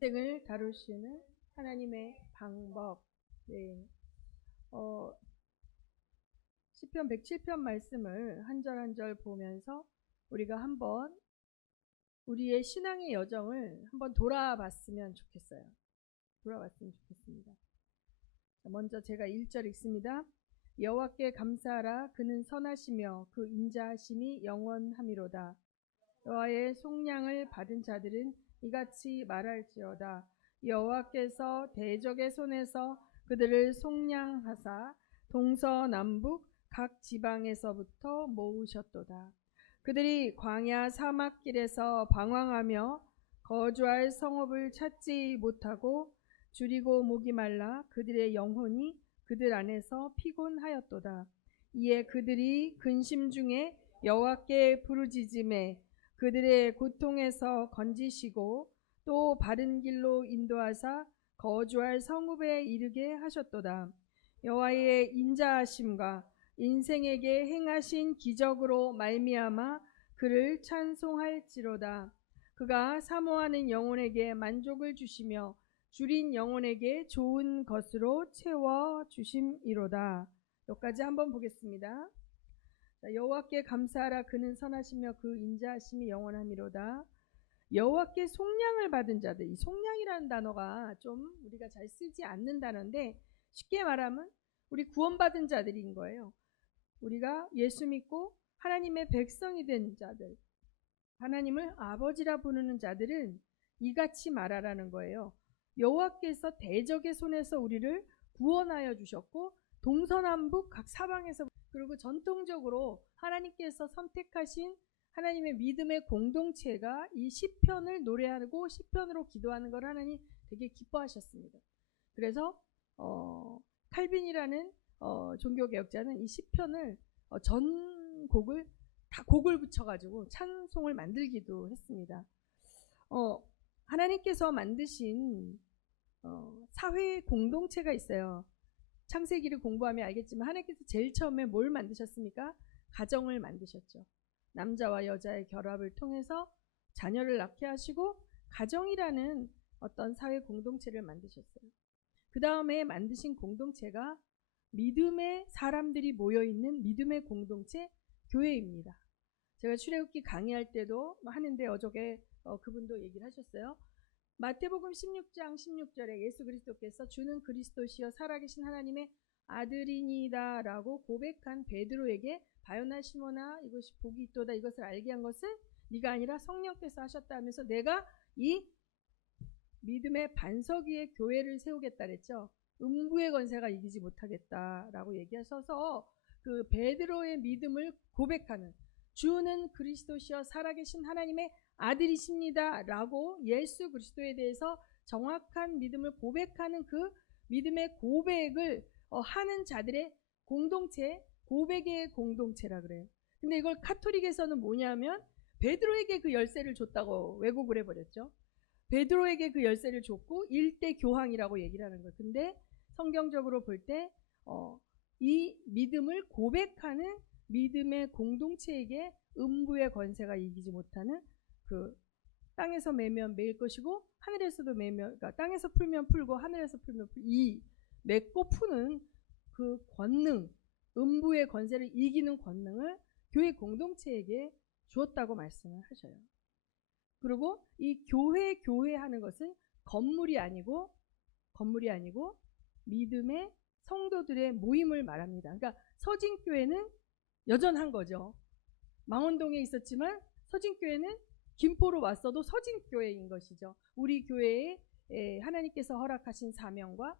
인생을 다룰 수 있는 하나님의 방법. 네. 시편 107편 말씀을 한 절 한 절 보면서 우리가 한번 우리의 신앙의 여정을 한번 돌아봤으면 좋겠어요. 돌아봤으면 좋겠습니다. 먼저 제가 1절 읽습니다. 여호와께 감사하라. 그는 선하시며 그 인자하심이 영원함이로다. 여호와의 속량을 받은 자들은 이같이 말할지어다. 여호와께서 대적의 손에서 그들을 속량하사 동서남북 각 지방에서부터 모으셨도다. 그들이 광야 사막길에서 방황하며 거주할 성읍을 찾지 못하고 줄이고 목이 말라 그들의 영혼이 그들 안에서 피곤하였도다. 이에 그들이 근심 중에 여호와께 부르짖음에 그들의 고통에서 건지시고 또 바른 길로 인도하사 거주할 성읍에 이르게 하셨도다. 여호와의 인자하심과 인생에게 행하신 기적으로 말미암아 그를 찬송할지로다. 그가 사모하는 영혼에게 만족을 주시며 줄인 영혼에게 좋은 것으로 채워 주심이로다. 여기까지 한번 보겠습니다. 여호와께 감사하라. 그는 선하시며 그 인자하심이 영원함이로다. 여호와께 속량을 받은 자들. 이 속량이라는 단어가 좀 우리가 잘 쓰지 않는 단어인데 쉽게 말하면 우리 구원받은 자들인 거예요. 우리가 예수 믿고 하나님의 백성이 된 자들, 하나님을 아버지라 부르는 자들은 이같이 말하라는 거예요. 여호와께서 대적의 손에서 우리를 구원하여 주셨고 동서남북 각 사방에서, 그리고 전통적으로 하나님께서 선택하신 하나님의 믿음의 공동체가 이 시편을 노래하고 시편으로 기도하는 걸 하나님 되게 기뻐하셨습니다. 그래서 칼빈이라는 종교개혁자는 이 시편을 전곡을 다 곡을 붙여가지고 찬송을 만들기도 했습니다. 하나님께서 만드신 사회 공동체가 있어요. 창세기를 공부하면 알겠지만 하나님께서 제일 처음에 뭘 만드셨습니까? 가정을 만드셨죠. 남자와 여자의 결합을 통해서 자녀를 낳게 하시고 가정이라는 어떤 사회 공동체를 만드셨어요. 그 다음에 만드신 공동체가 믿음의 사람들이 모여있는 믿음의 공동체, 교회입니다. 제가 출애굽기 강의할 때도 하는데 어저께 그분도 얘기를 하셨어요. 마태복음 16장 16절에 예수 그리스도께서 주는 그리스도시여 살아계신 하나님의 아들이니다 라고 고백한 베드로에게 바요나 시몬아 이것이 복이 있도다. 이것을 알게 한 것은 네가 아니라 성령께서 하셨다 하면서 내가 이 믿음의 반석 위에 교회를 세우겠다 그랬죠. 음부의 권세가 이기지 못하겠다라고 얘기하셔서 그 베드로의 믿음을 고백하는, 주는 그리스도시여 살아계신 하나님의 아들이십니다 라고 예수 그리스도에 대해서 정확한 믿음을 고백하는 그 믿음의 고백을 하는 자들의 공동체, 고백의 공동체라 그래요. 근데 이걸 카톨릭에서는 뭐냐면 베드로에게 그 열쇠를 줬다고 왜곡을 해버렸죠. 베드로에게 그 열쇠를 줬고 일대 교황이라고 얘기를 하는 거예요. 근데 성경적으로 볼 때 이 믿음을 고백하는 믿음의 공동체에게 음부의 권세가 이기지 못하는, 그 땅에서 매면 매일 것이고 하늘에서도 매면, 그러니까 땅에서 풀면 풀고 하늘에서 풀면 풀고, 이 맺고 푸는 그 권능, 음부의 권세를 이기는 권능을 교회 공동체에게 주었다고 말씀을 하셔요. 그리고 이 교회 하는 것은 건물이 아니고 믿음의 성도들의 모임을 말합니다. 그러니까 서진교회는 여전한 거죠. 망원동에 있었지만 서진교회는 김포로 왔어도 서진교회인 것이죠. 우리 교회에 하나님께서 허락하신 사명과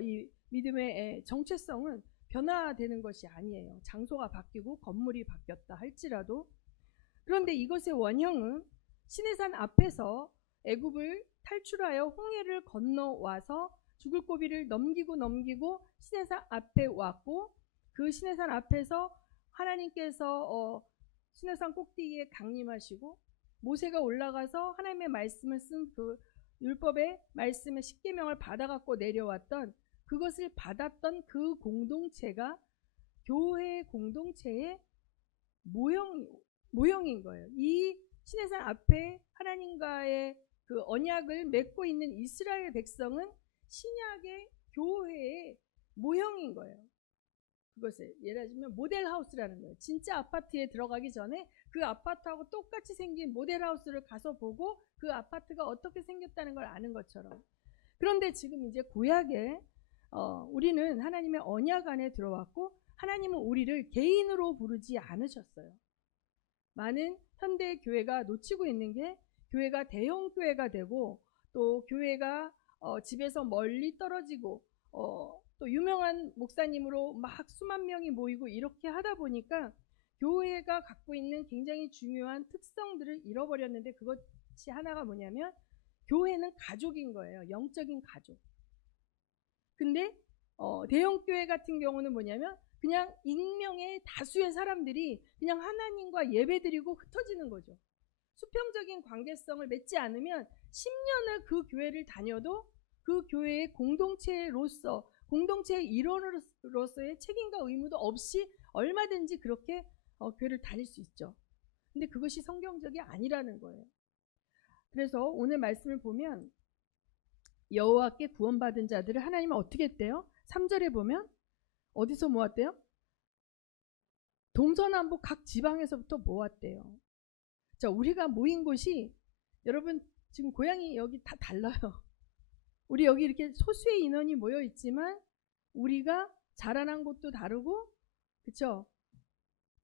이 믿음의 정체성은 변화되는 것이 아니에요. 장소가 바뀌고 건물이 바뀌었다 할지라도. 그런데 이것의 원형은 시내산 앞에서 애굽을 탈출하여 홍해를 건너와서 죽을 고비를 넘기고 시내산 앞에 왔고, 그 시내산 앞에서 하나님께서 시내산 꼭대기에 강림하시고 모세가 올라가서 하나님의 말씀을 쓴 그 율법의 말씀의 십계명을 받아갖고 내려왔던, 그것을 받았던 그 공동체가 교회 공동체의 모형인 거예요. 이 시내산 앞에 하나님과의 그 언약을 맺고 있는 이스라엘 백성은 신약의 교회의 모형인 거예요. 그것을 예를 들면 모델하우스라는 거예요. 진짜 아파트에 들어가기 전에 그 아파트하고 똑같이 생긴 모델하우스를 가서 보고 그 아파트가 어떻게 생겼다는 걸 아는 것처럼. 그런데 지금 이제 구약에 우리는 하나님의 언약 안에 들어왔고 하나님은 우리를 개인으로 부르지 않으셨어요. 많은 현대 교회가 놓치고 있는 게 교회가 대형 교회가 되고 또 교회가 집에서 멀리 떨어지고 또 유명한 목사님으로 막 수만 명이 모이고 이렇게 하다 보니까 교회가 갖고 있는 굉장히 중요한 특성들을 잃어버렸는데 그것이 하나가 뭐냐면 교회는 가족인 거예요. 영적인 가족. 근데 대형 교회 같은 경우는 뭐냐면 그냥 익명의 다수의 사람들이 그냥 하나님과 예배드리고 흩어지는 거죠. 수평적인 관계성을 맺지 않으면 10년을 그 교회를 다녀도 그 교회의 공동체로서 공동체의 일원으로서의 책임과 의무도 없이 얼마든지 그렇게 교회를 다닐 수 있죠. 근데 그것이 성경적이 아니라는 거예요. 그래서 오늘 말씀을 보면 여호와께 구원받은 자들을 하나님은 어떻게 했대요? 3절에 보면 어디서 모았대요? 동서남북 각 지방에서부터 모았대요. 자, 우리가 모인 곳이 여러분 지금 고향이 여기 다 달라요. 우리 여기 이렇게 소수의 인원이 모여 있지만 우리가 자라난 곳도 다르고 그쵸?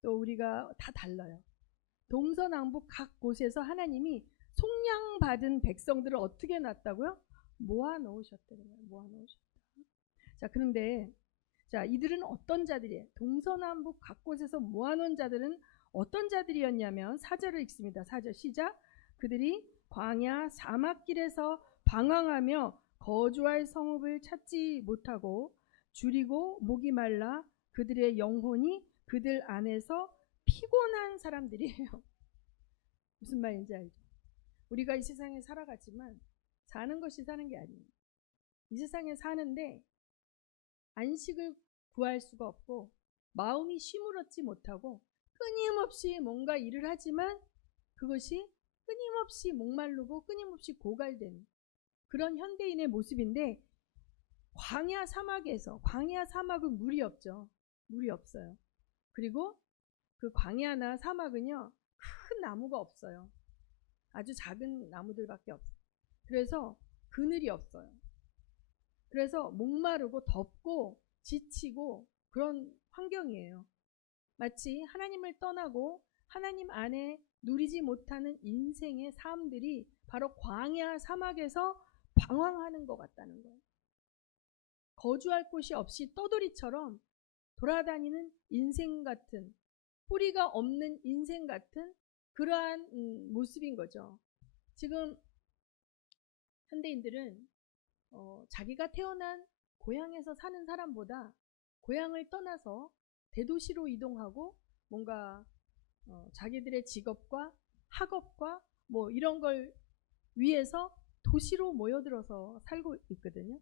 또 우리가 다 달라요. 동서남북 각 곳에서 하나님이 속량받은 백성들을 어떻게 놨다고요? 모아놓으셨다는 거예요. 모아놓으셨다. 자, 그런데 자, 이들은 어떤 자들이에요? 동서남북 각 곳에서 모아놓은 자들은 어떤 자들이었냐면 4절을 읽습니다. 4절 시작. 그들이 광야 사막길에서 방황하며 거주할 성읍을 찾지 못하고 줄이고 목이 말라 그들의 영혼이 그들 안에서 피곤한 사람들이에요. 무슨 말인지 알죠? 우리가 이 세상에 살아가지만 사는 것이 사는 게 아니에요. 이 세상에 사는데 안식을 구할 수가 없고 마음이 쉼을 얻지 못하고 끊임없이 뭔가 일을 하지만 그것이 끊임없이 목마르고 끊임없이 고갈되는 그런 현대인의 모습인데 광야 사막은 물이 없죠. 물이 없어요. 그리고 그 광야나 사막은요 큰 나무가 없어요. 아주 작은 나무들밖에 없어요. 그래서 그늘이 없어요. 그래서 목마르고 덥고 지치고 그런 환경이에요. 마치 하나님을 떠나고 하나님 안에 누리지 못하는 인생의 삶들이 바로 광야 사막에서 방황하는 것 같다는 거예요. 거주할 곳이 없이 떠돌이처럼 돌아다니는 인생 같은 뿌리가 없는 인생 같은 그러한 모습인 거죠. 지금 현대인들은 자기가 태어난 고향에서 사는 사람보다 고향을 떠나서 대도시로 이동하고 뭔가 자기들의 직업과 학업과 뭐 이런 걸 위해서 도시로 모여들어서 살고 있거든요.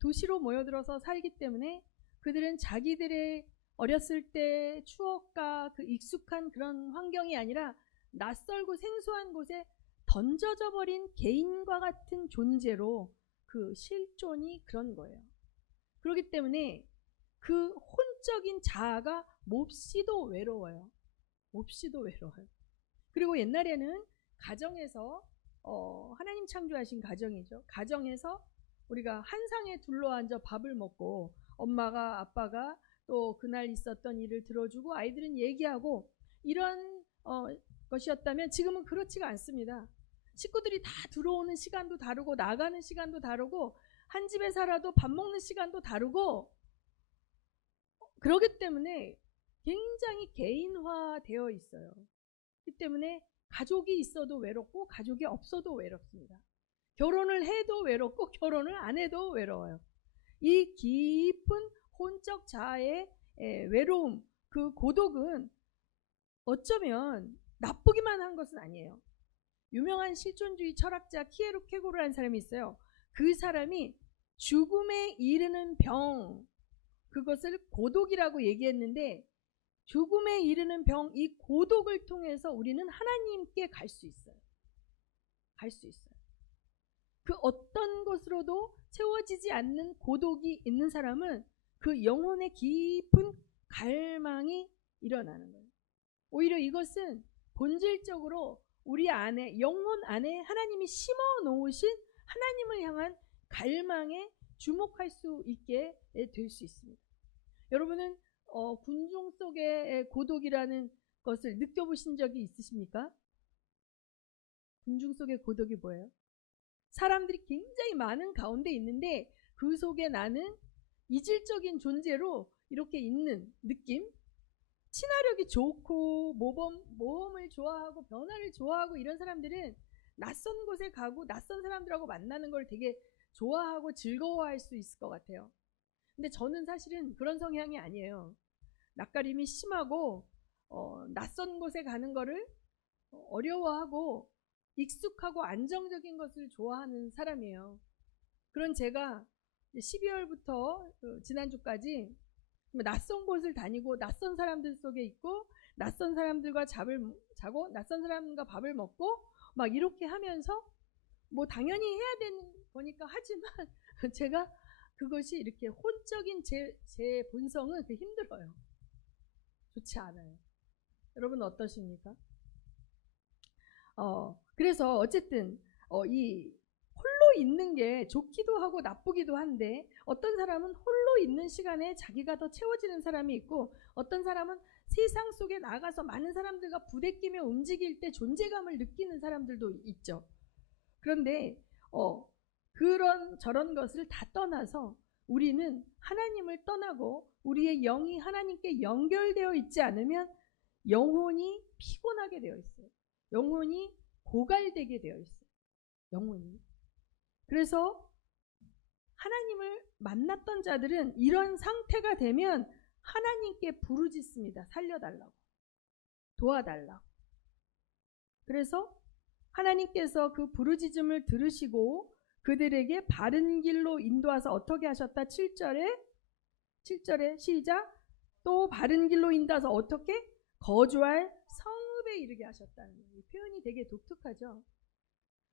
도시로 모여들어서 살기 때문에 그들은 자기들의 어렸을 때 추억과 그 익숙한 그런 환경이 아니라 낯설고 생소한 곳에 던져져 버린 개인과 같은 존재로 그 실존이 그런 거예요. 그렇기 때문에 그 혼적인 자아가 몹시도 외로워요. 몹시도 외로워요. 그리고 옛날에는 가정에서 하나님 창조하신 가정이죠. 가정에서 우리가 한 상에 둘러앉아 밥을 먹고 엄마가 아빠가 또 그날 있었던 일을 들어주고 아이들은 얘기하고 이런 것이었다면 지금은 그렇지가 않습니다. 식구들이 다 들어오는 시간도 다르고 나가는 시간도 다르고 한 집에 살아도 밥 먹는 시간도 다르고 그렇기 때문에 굉장히 개인화되어 있어요. 그렇기 때문에 가족이 있어도 외롭고 가족이 없어도 외롭습니다. 결혼을 해도 외롭고 결혼을 안 해도 외로워요. 이 깊은 혼적 자아의 외로움, 그 고독은 어쩌면 나쁘기만 한 것은 아니에요. 유명한 실존주의 철학자 키에르케고르라는 사람이 있어요. 그 사람이 죽음에 이르는 병, 그것을 고독이라고 얘기했는데 죽음에 이르는 병, 이 고독을 통해서 우리는 하나님께 갈 수 있어요. 갈 수 있어요. 그 어떤 것으로도 채워지지 않는 고독이 있는 사람은 그 영혼의 깊은 갈망이 일어나는 거예요. 오히려 이것은 본질적으로 우리 안에, 영혼 안에 하나님이 심어 놓으신 하나님을 향한 갈망에 주목할 수 있게 될 수 있습니다. 여러분은 군중 속의 고독이라는 것을 느껴보신 적이 있으십니까? 군중 속의 고독이 뭐예요? 사람들이 굉장히 많은 가운데 있는데 그 속에 나는 이질적인 존재로 이렇게 있는 느낌? 친화력이 좋고 모험을 좋아하고 변화를 좋아하고 이런 사람들은 낯선 곳에 가고 낯선 사람들하고 만나는 걸 되게 좋아하고 즐거워할 수 있을 것 같아요. 근데 저는 사실은 그런 성향이 아니에요. 낯가림이 심하고 낯선 곳에 가는 거를 어려워하고 익숙하고 안정적인 것을 좋아하는 사람이에요. 그런 제가 12월부터 지난주까지 낯선 곳을 다니고 낯선 사람들 속에 있고 낯선 사람들과 잠을 자고 낯선 사람과 밥을 먹고 막 이렇게 하면서 뭐 당연히 해야 되는 거니까 하지만 제가 그것이 이렇게 혼적인 제 본성은 힘들어요. 좋지 않아요. 여러분 어떠십니까? 그래서 어쨌든 이 홀로 있는 게 좋기도 하고 나쁘기도 한데 어떤 사람은 홀로 있는 시간에 자기가 더 채워지는 사람이 있고 어떤 사람은 세상 속에 나가서 많은 사람들과 부대끼며 움직일 때 존재감을 느끼는 사람들도 있죠. 그런데 그런 저런 것을 다 떠나서 우리는 하나님을 떠나고 우리의 영이 하나님께 연결되어 있지 않으면 영혼이 피곤하게 되어 있어요. 영혼이 고갈되게 되어 있어요. 영혼이. 그래서 하나님을 만났던 자들은 이런 상태가 되면 하나님께 부르짖습니다. 살려달라고. 도와달라고. 그래서 하나님께서 그 부르짖음을 들으시고 그들에게 바른 길로 인도하사 어떻게 하셨다? 7절에 시작. 또 바른 길로 인도하사 어떻게? 거주할 성읍에 이르게 하셨다는 거예요. 이 표현이 되게 독특하죠.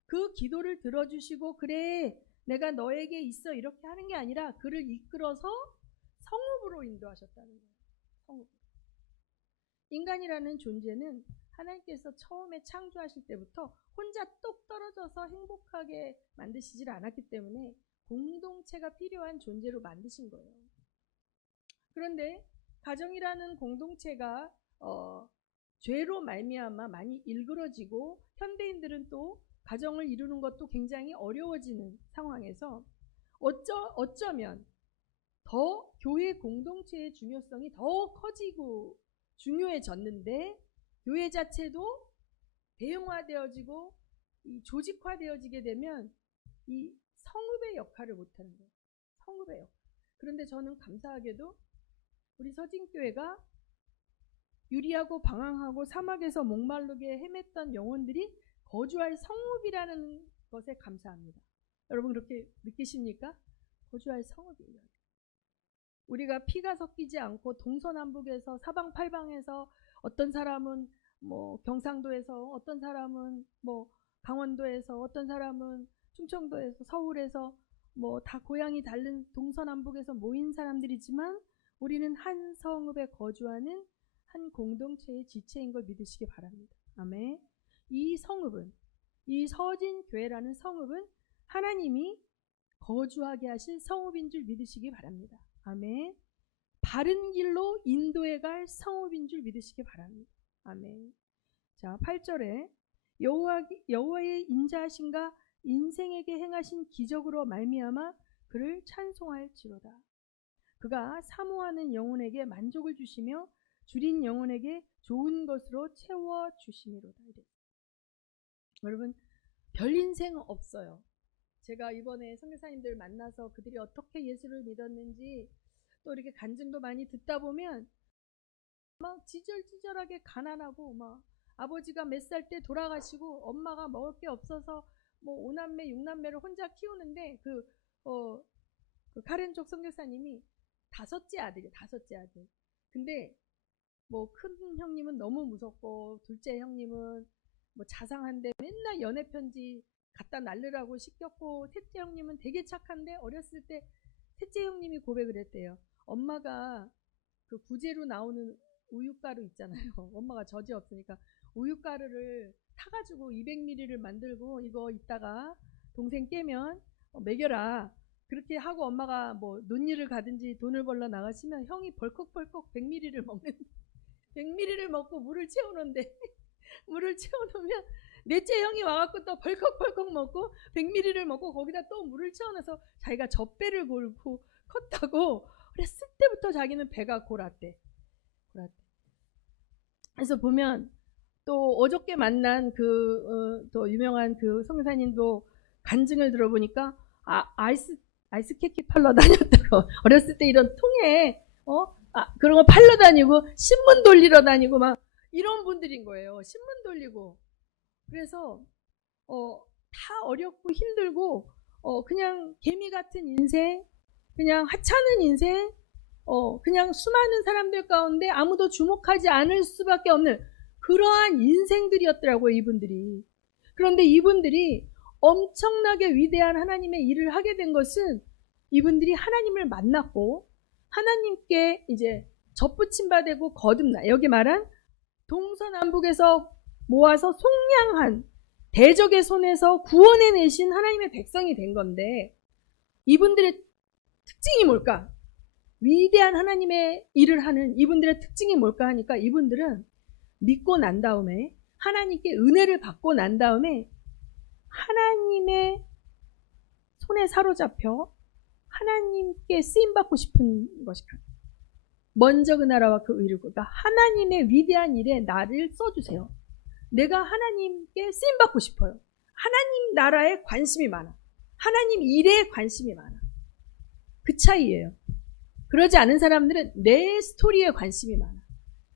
그 기도를 들어주시고 그래 내가 너에게 있어 이렇게 하는 게 아니라 그를 이끌어서 성읍으로 인도하셨다는 거예요. 성읍. 인간이라는 존재는 하나님께서 처음에 창조하실 때부터 혼자 똑 떨어져서 행복하게 만드시질 않았기 때문에 공동체가 필요한 존재로 만드신 거예요. 그런데 가정이라는 공동체가 죄로 말미암아 많이 일그러지고 현대인들은 또 가정을 이루는 것도 굉장히 어려워지는 상황에서 어쩌면 더 교회 공동체의 중요성이 더 커지고 중요해졌는데 교회 자체도 대형화되어지고 이 조직화되어지게 되면 이 성읍의 역할을 못하는 거예요. 성읍의 역할. 그런데 저는 감사하게도 우리 서진교회가 유리하고 방황하고 사막에서 목마르게 헤맸던 영혼들이 거주할 성읍이라는 것에 감사합니다. 여러분 그렇게 느끼십니까? 거주할 성읍이에요. 우리가 피가 섞이지 않고 동서남북에서 사방팔방에서 어떤 사람은 뭐 경상도에서 어떤 사람은 뭐 강원도에서 어떤 사람은 충청도에서 서울에서 뭐 다 고향이 다른 동서남북에서 모인 사람들이지만 우리는 한 성읍에 거주하는 한 공동체의 지체인 걸 믿으시기 바랍니다. 아멘. 이 성읍은 이 서진교회라는 성읍은 하나님이 거주하게 하신 성읍인 줄 믿으시기 바랍니다. 아멘. 바른 길로 인도해 갈 성읍인 줄 믿으시기 바랍니다. 아멘. 자, 8절에 여호와의 인자하심과 인생에게 행하신 기적으로 말미암아 그를 찬송할지로다. 그가 사모하는 영혼에게 만족을 주시며 줄인 영혼에게 좋은 것으로 채워 주심이로다. 여러분 별 인생 없어요. 제가 이번에 선교사님들 만나서 그들이 어떻게 예수를 믿었는지 또 이렇게 간증도 많이 듣다 보면 막 지절지절하게 가난하고 막 아버지가 몇 살 때 돌아가시고 엄마가 먹을 게 없어서 뭐 5남매 6남매를 혼자 키우는데 그 카렌족 선교사님이 다섯째 아들. 근데 뭐 큰 형님은 너무 무섭고 둘째 형님은 뭐 자상한데 맨날 연애 편지 갖다 날르라고 시켰고, 셋째 형님은 되게 착한데 어렸을 때 셋째 형님이 고백을 했대요. 엄마가 그 구제로 나오는 우유가루 있잖아요. 엄마가 젖이 없으니까 우유가루를 타가지고 200ml를 만들고 이거 이따가 동생 깨면 먹여라. 그렇게 하고 엄마가 뭐 논일을 가든지 돈을 벌러 나가시면 형이 벌컥벌컥 100ml를 먹는 100ml를 먹고 물을 채우는데 물을 채워놓으면 넷째 형이 와갖고 또 벌컥벌컥 먹고 100ml를 먹고 거기다 또 물을 채워놔서 자기가 젖배를 골고 컸다고 그랬을 때부터 자기는 배가 골았대. 그래서 보면 또 어저께 만난 또 유명한 그 성사님도 간증을 들어보니까 아이스 캐키 팔러 다녔다고. 어렸을 때 이런 통에 그런 거 팔러 다니고 신문 돌리러 다니고 막 이런 분들인 거예요. 신문 돌리고. 그래서 다 어렵고 힘들고 그냥 개미 같은 인생, 그냥 하찮은 인생, 그냥 수많은 사람들 가운데 아무도 주목하지 않을 수밖에 없는 그러한 인생들이었더라고요, 이분들이. 그런데 이분들이 엄청나게 위대한 하나님의 일을 하게 된 것은 이분들이 하나님을 만났고 하나님께 이제 접붙임 받고 거듭나, 여기 말한 동서남북에서 모아서 속량한 대적의 손에서 구원해내신 하나님의 백성이 된 건데, 이분들의 특징이 뭘까? 위대한 하나님의 일을 하는 이분들의 특징이 뭘까 하니까, 이분들은 믿고 난 다음에 하나님께 은혜를 받고 난 다음에 하나님의 손에 사로잡혀 하나님께 쓰임받고 싶은 것이 먼저 그 나라와 그 의를, 그러니까 하나님의 위대한 일에 나를 써주세요. 내가 하나님께 쓰임받고 싶어요. 하나님 나라에 관심이 많아. 하나님 일에 관심이 많아. 그 차이예요. 그러지 않은 사람들은 내 스토리에 관심이 많아.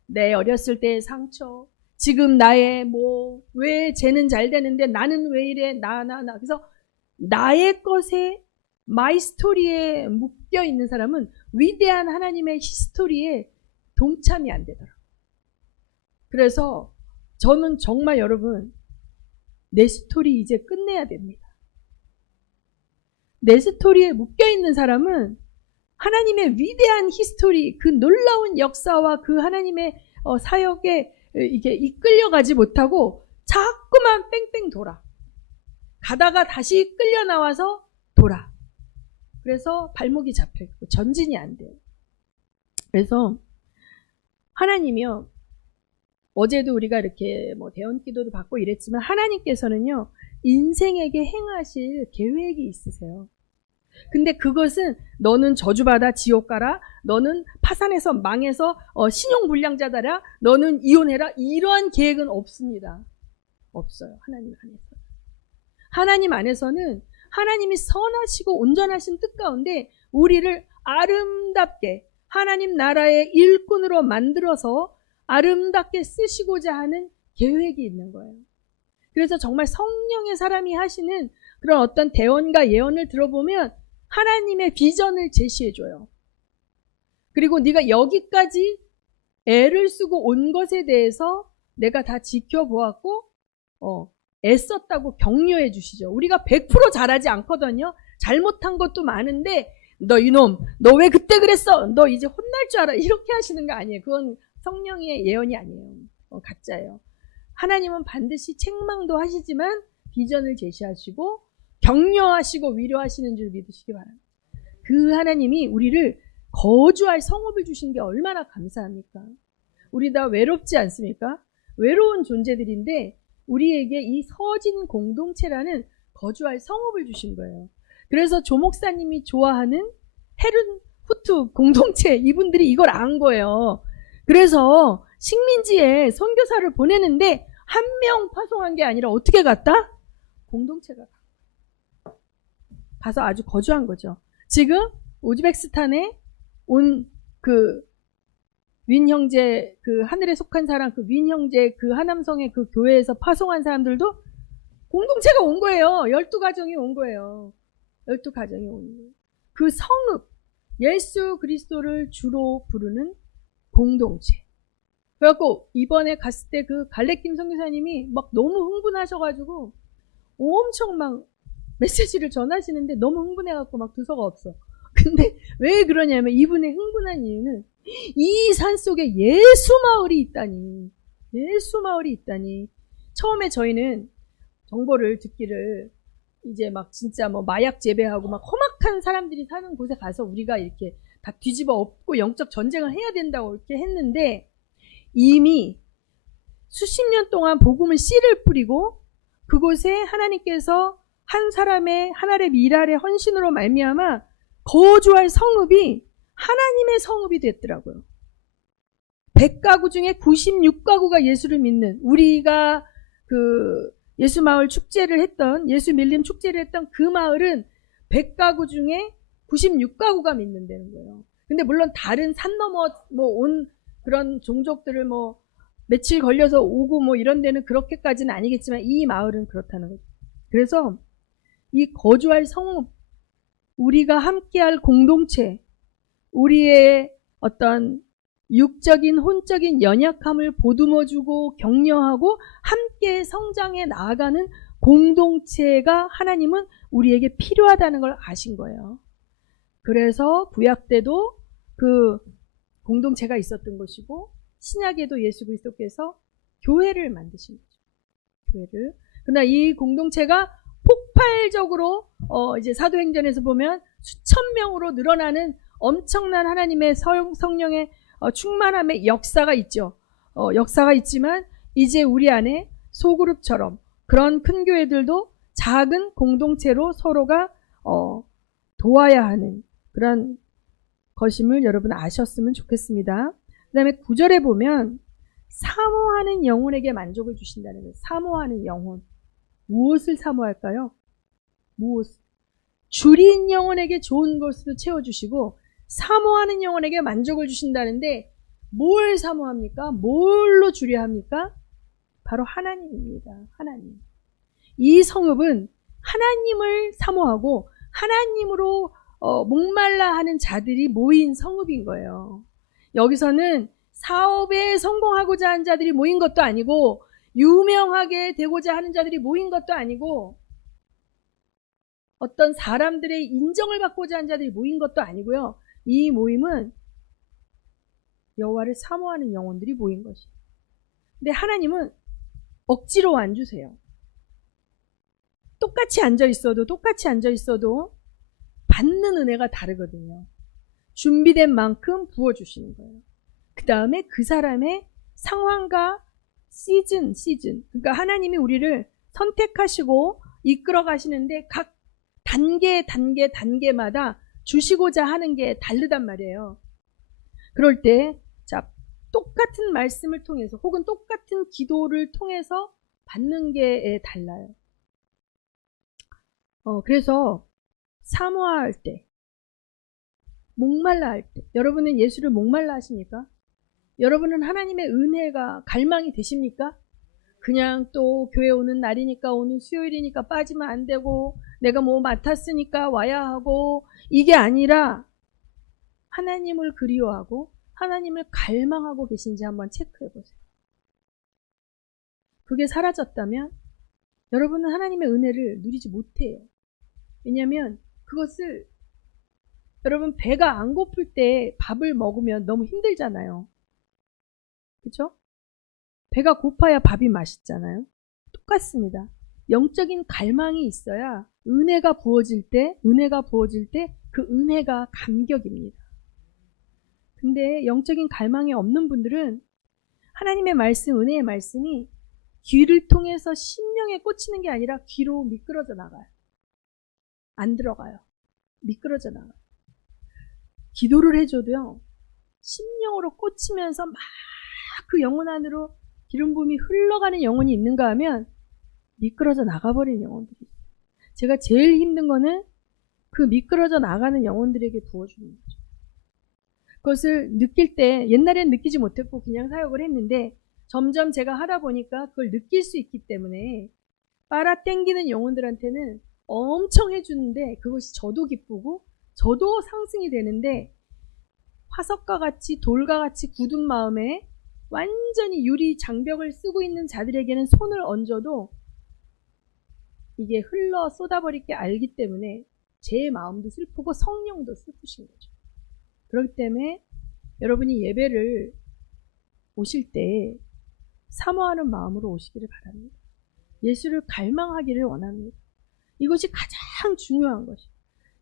내 어렸을 때의 상처, 지금 나의 왜 쟤는 잘 되는데 나는 왜 이래, 나. 그래서 나의 것에, 마이 스토리에 묶여 있는 사람은 위대한 하나님의 히스토리에 동참이 안 되더라고요. 그래서 저는 정말 여러분, 내 스토리 이제 끝내야 됩니다. 내 스토리에 묶여 있는 사람은 하나님의 위대한 히스토리, 그 놀라운 역사와 그 하나님의 사역에 이게 이끌려가지 못하고 자꾸만 뺑뺑 돌아. 가다가 다시 끌려 나와서 돌아. 그래서 발목이 잡혀있고 전진이 안 돼요. 그래서 하나님이요, 어제도 우리가 이렇게 대언 기도도 받고 이랬지만 하나님께서는요, 인생에게 행하실 계획이 있으세요. 근데 그것은 너는 저주받아 지옥 가라, 너는 파산해서 망해서 신용불량자다라, 너는 이혼해라, 이러한 계획은 없습니다. 없어요. 하나님 안에서. 하나님 안에서는 하나님이 선하시고 온전하신 뜻 가운데 우리를 아름답게 하나님 나라의 일꾼으로 만들어서 아름답게 쓰시고자 하는 계획이 있는 거예요. 그래서 정말 성령의 사람이 하시는 그런 어떤 대언과 예언을 들어보면 하나님의 비전을 제시해줘요. 그리고 네가 여기까지 애를 쓰고 온 것에 대해서 내가 다 지켜보았고 애썼다고 격려해 주시죠. 우리가 100% 잘하지 않거든요. 잘못한 것도 많은데 너 이놈, 너 왜 그때 그랬어? 너 이제 혼날 줄 알아. 이렇게 하시는 거 아니에요. 그건 성령의 예언이 아니에요. 가짜예요. 하나님은 반드시 책망도 하시지만 비전을 제시하시고 격려하시고 위로하시는 줄 믿으시기 바랍니다. 그 하나님이 우리를 거주할 성읍을 주신 게 얼마나 감사합니까? 우리 다 외롭지 않습니까? 외로운 존재들인데 우리에게 이 서진 공동체라는 거주할 성읍을 주신 거예요. 그래서 조 목사님이 좋아하는 헤른 후투 공동체, 이분들이 이걸 안 거예요. 그래서 식민지에 선교사를 보내는데 한 명 파송한 게 아니라 어떻게 갔다? 공동체가 가서 아주 거주한 거죠. 지금 우즈베키스탄에 온 그 윈 형제, 그 하늘에 속한 사람, 그 윈 형제, 그 하남성의 그 교회에서 파송한 사람들도 공동체가 온 거예요. 12가정이 온 거예요. 12가정이 온 거예요. 그 성읍, 예수 그리스도를 주로 부르는 공동체. 그래갖고 이번에 갔을 때 그 갈래김 선교사님이 막 너무 흥분하셔가지고 엄청 막 메시지를 전하시는데 너무 흥분해갖고 막 두서가 없어. 근데 왜 그러냐면 이분의 흥분한 이유는 이 산속에 예수 마을이 있다니. 예수 마을이 있다니. 처음에 저희는 정보를 듣기를 이제 막 진짜 뭐 마약 재배하고 막 험악한 사람들이 사는 곳에 가서 우리가 이렇게 다 뒤집어 엎고 영적 전쟁을 해야 된다고 이렇게 했는데 이미 수십 년 동안 복음의 씨를 뿌리고 그곳에 하나님께서 한 사람의 하나의 미랄의 헌신으로 말미암아 거주할 성읍이 하나님의 성읍이 됐더라고요. 100가구 중에 96가구가 예수를 믿는, 우리가 그 예수 마을 축제를 했던, 예수 밀림 축제를 했던 그 마을은 100가구 중에 96가구가 믿는다는 거예요. 근데 물론 다른 산 넘어 뭐 온 그런 종족들을 뭐 며칠 걸려서 오고 뭐 이런 데는 그렇게까지는 아니겠지만 이 마을은 그렇다는 거죠. 그래서 이 거주할 성읍, 우리가 함께할 공동체, 우리의 어떤 육적인 혼적인 연약함을 보듬어주고 격려하고 함께 성장해 나아가는 공동체가 하나님은 우리에게 필요하다는 걸 아신 거예요. 그래서 구약 때도 그 공동체가 있었던 것이고 신약에도 예수 그리스도께서 교회를 만드신 거죠. 교회를. 그러나 이 공동체가 폭발적으로 이제 사도행전에서 보면 수천 명으로 늘어나는 엄청난 하나님의 성령의 충만함의 역사가 있죠. 역사가 있지만 이제 우리 안에 소그룹처럼 그런 큰 교회들도 작은 공동체로 서로가 도와야 하는 그런 것임을 여러분 아셨으면 좋겠습니다. 그 다음에 9절에 보면 사모하는 영혼에게 만족을 주신다는 거예요. 사모하는 영혼. 무엇을 사모할까요? 무엇? 줄인 영혼에게 좋은 것으로 채워주시고 사모하는 영혼에게 만족을 주신다는데 뭘 사모합니까? 뭘로 주려 합니까? 바로 하나님입니다. 하나님. 이 성읍은 하나님을 사모하고 하나님으로 목말라 하는 자들이 모인 성읍인 거예요. 여기서는 사업에 성공하고자 하는 자들이 모인 것도 아니고 유명하게 되고자 하는 자들이 모인 것도 아니고 어떤 사람들의 인정을 받고자 하는 자들이 모인 것도 아니고요. 이 모임은 여호와를 사모하는 영혼들이 모인 것이에요. 근데 하나님은 억지로 안 주세요. 똑같이 앉아 있어도 받는 은혜가 다르거든요. 준비된 만큼 부어주시는 거예요. 그 다음에 그 사람의 상황과 시즌. 그러니까 하나님이 우리를 선택하시고 이끌어 가시는데 각 단계마다 주시고자 하는 게 다르단 말이에요. 그럴 때, 자, 똑같은 말씀을 통해서 혹은 똑같은 기도를 통해서 받는 게 달라요. 그래서 사모할 때, 목말라 할 때, 여러분은 예수를 목말라 하십니까? 여러분은 하나님의 은혜가 갈망이 되십니까? 그냥 또 교회 오는 날이니까 오늘 수요일이니까 빠지면 안 되고 내가 뭐 맡았으니까 와야 하고 이게 아니라 하나님을 그리워하고 하나님을 갈망하고 계신지 한번 체크해 보세요. 그게 사라졌다면 여러분은 하나님의 은혜를 누리지 못해요. 왜냐하면 그것을 여러분 배가 안 고플 때 밥을 먹으면 너무 힘들잖아요. 그렇죠? 배가 고파야 밥이 맛있잖아요. 똑같습니다. 영적인 갈망이 있어야 은혜가 부어질 때 그 은혜가 감격입니다. 근데 영적인 갈망이 없는 분들은 하나님의 말씀, 은혜의 말씀이 귀를 통해서 심령에 꽂히는 게 아니라 귀로 미끄러져 나가요. 안 들어가요. 미끄러져 나가요. 기도를 해줘도요. 심령으로 꽂히면서 막 그 영혼 안으로 기름 부음이 흘러가는 영혼이 있는가 하면 미끄러져 나가버리는 영혼들이 있어요. 제가 제일 힘든 거는 그 미끄러져 나가는 영혼들에게 부어주는 거죠. 그것을 느낄 때 옛날엔 느끼지 못했고 그냥 사역을 했는데 점점 제가 하다 보니까 그걸 느낄 수 있기 때문에 빨아 당기는 영혼들한테는 엄청 해주는데 그것이 저도 기쁘고 저도 상승이 되는데 화석과 같이 돌과 같이 굳은 마음에 완전히 유리 장벽을 쓰고 있는 자들에게는 손을 얹어도 이게 흘러 쏟아버릴 게 알기 때문에 제 마음도 슬프고 성령도 슬프신 거죠. 그렇기 때문에 여러분이 예배를 오실 때 사모하는 마음으로 오시기를 바랍니다. 예수를 갈망하기를 원합니다. 이것이 가장 중요한 것이에요.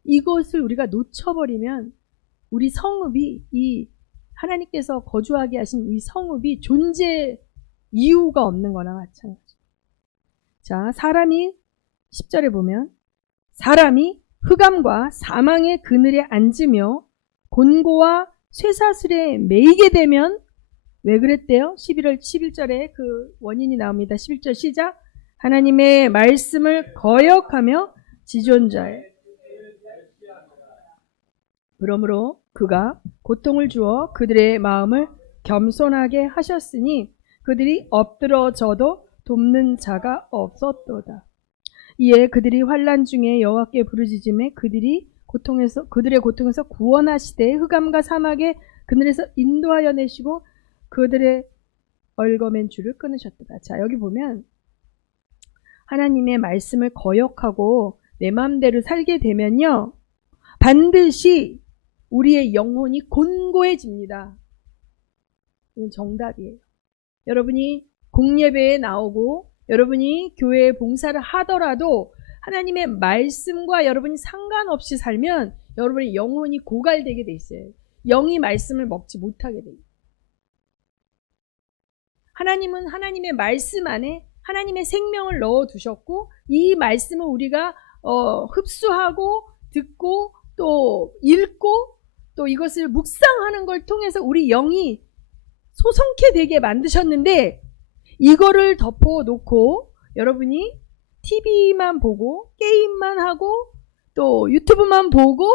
이것을 우리가 놓쳐버리면 우리 성읍이, 이 하나님께서 거주하게 하신 이 성읍이 존재 이유가 없는 거나 마찬가지. 자, 사람이 10절에 보면 사람이 흑암과 사망의 그늘에 앉으며 곤고와 쇠사슬에 매이게 되면 왜 그랬대요? 11절에 그 원인이 나옵니다. 11절 시작. 하나님의 말씀을 거역하며 지존자의 그러므로 그가 고통을 주어 그들의 마음을 겸손하게 하셨으니 그들이 엎드러져도 돕는 자가 없었도다. 이에 그들이 환난 중에 여호와께 부르짖음에 그들의 고통에서 구원하시되 흑암과 사막의 그늘에서 인도하여 내시고 그들의 얽어맨 줄을 끊으셨도다. 자, 여기 보면 하나님의 말씀을 거역하고 내 마음대로 살게 되면요, 반드시 우리의 영혼이 곤고해집니다. 이건 정답이에요. 여러분이 공예배에 나오고 여러분이 교회에 봉사를 하더라도 하나님의 말씀과 여러분이 상관없이 살면 여러분의 영혼이 고갈되게 돼 있어요. 영이 말씀을 먹지 못하게 돼요. 하나님은 하나님의 말씀 안에 하나님의 생명을 넣어두셨고 이 말씀을 우리가 흡수하고 듣고 또 읽고 또 이것을 묵상하는 걸 통해서 우리 영이 소성케 되게 만드셨는데 이거를 덮어놓고 여러분이 TV만 보고 게임만 하고 또 유튜브만 보고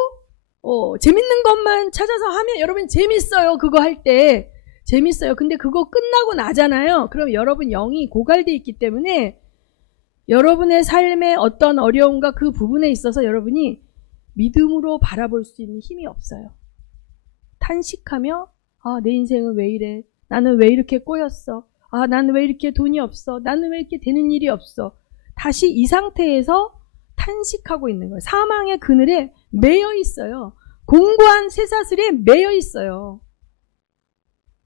재밌는 것만 찾아서 하면 여러분 재밌어요. 그거 할 때 재밌어요. 근데 그거 끝나고 나잖아요. 그럼 여러분 영이 고갈되어 있기 때문에 여러분의 삶의 어떤 어려움과 그 부분에 있어서 여러분이 믿음으로 바라볼 수 있는 힘이 없어요. 탄식하며 내 인생은 왜 이래? 나는 왜 이렇게 꼬였어? 나는 왜 이렇게 돈이 없어? 나는 왜 이렇게 되는 일이 없어? 다시 이 상태에서 탄식하고 있는 거예요. 사망의 그늘에 매여 있어요. 공고한 쇠사슬에 매여 있어요.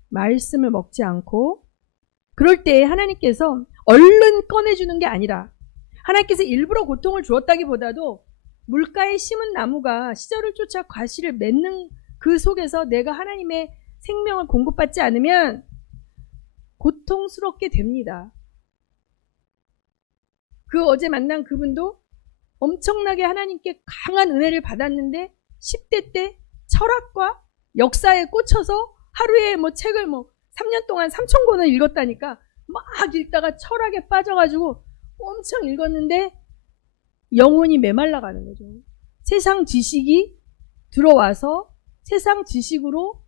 말씀을 먹지 않고 그럴 때 하나님께서 얼른 꺼내주는 게 아니라 하나님께서 일부러 고통을 주었다기보다도 물가에 심은 나무가 시절을 쫓아 과실을 맺는 그 속에서 내가 하나님의 생명을 공급받지 않으면 고통스럽게 됩니다. 그 어제 만난 그분도 엄청나게 하나님께 강한 은혜를 받았는데 10대 때 철학과 역사에 꽂혀서 하루에 책을 3년 동안 3,000권을 읽었다니까 막 읽다가 철학에 빠져가지고 엄청 읽었는데 영혼이 메말라가는 거죠. 세상 지식이 들어와서 세상 지식으로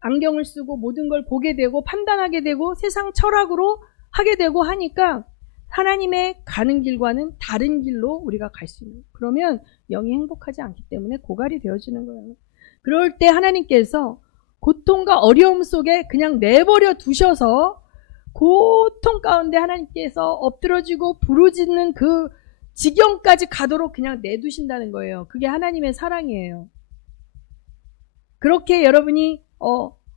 안경을 쓰고 모든 걸 보게 되고 판단하게 되고 세상 철학으로 하게 되고 하니까 하나님의 가는 길과는 다른 길로 우리가 갈 수 있는, 그러면 영이 행복하지 않기 때문에 고갈이 되어지는 거예요. 그럴 때 하나님께서 고통과 어려움 속에 그냥 내버려 두셔서 고통 가운데 하나님께서 엎드러지고 부르짖는 그 지경까지 가도록 그냥 내두신다는 거예요. 그게 하나님의 사랑이에요. 그렇게 여러분이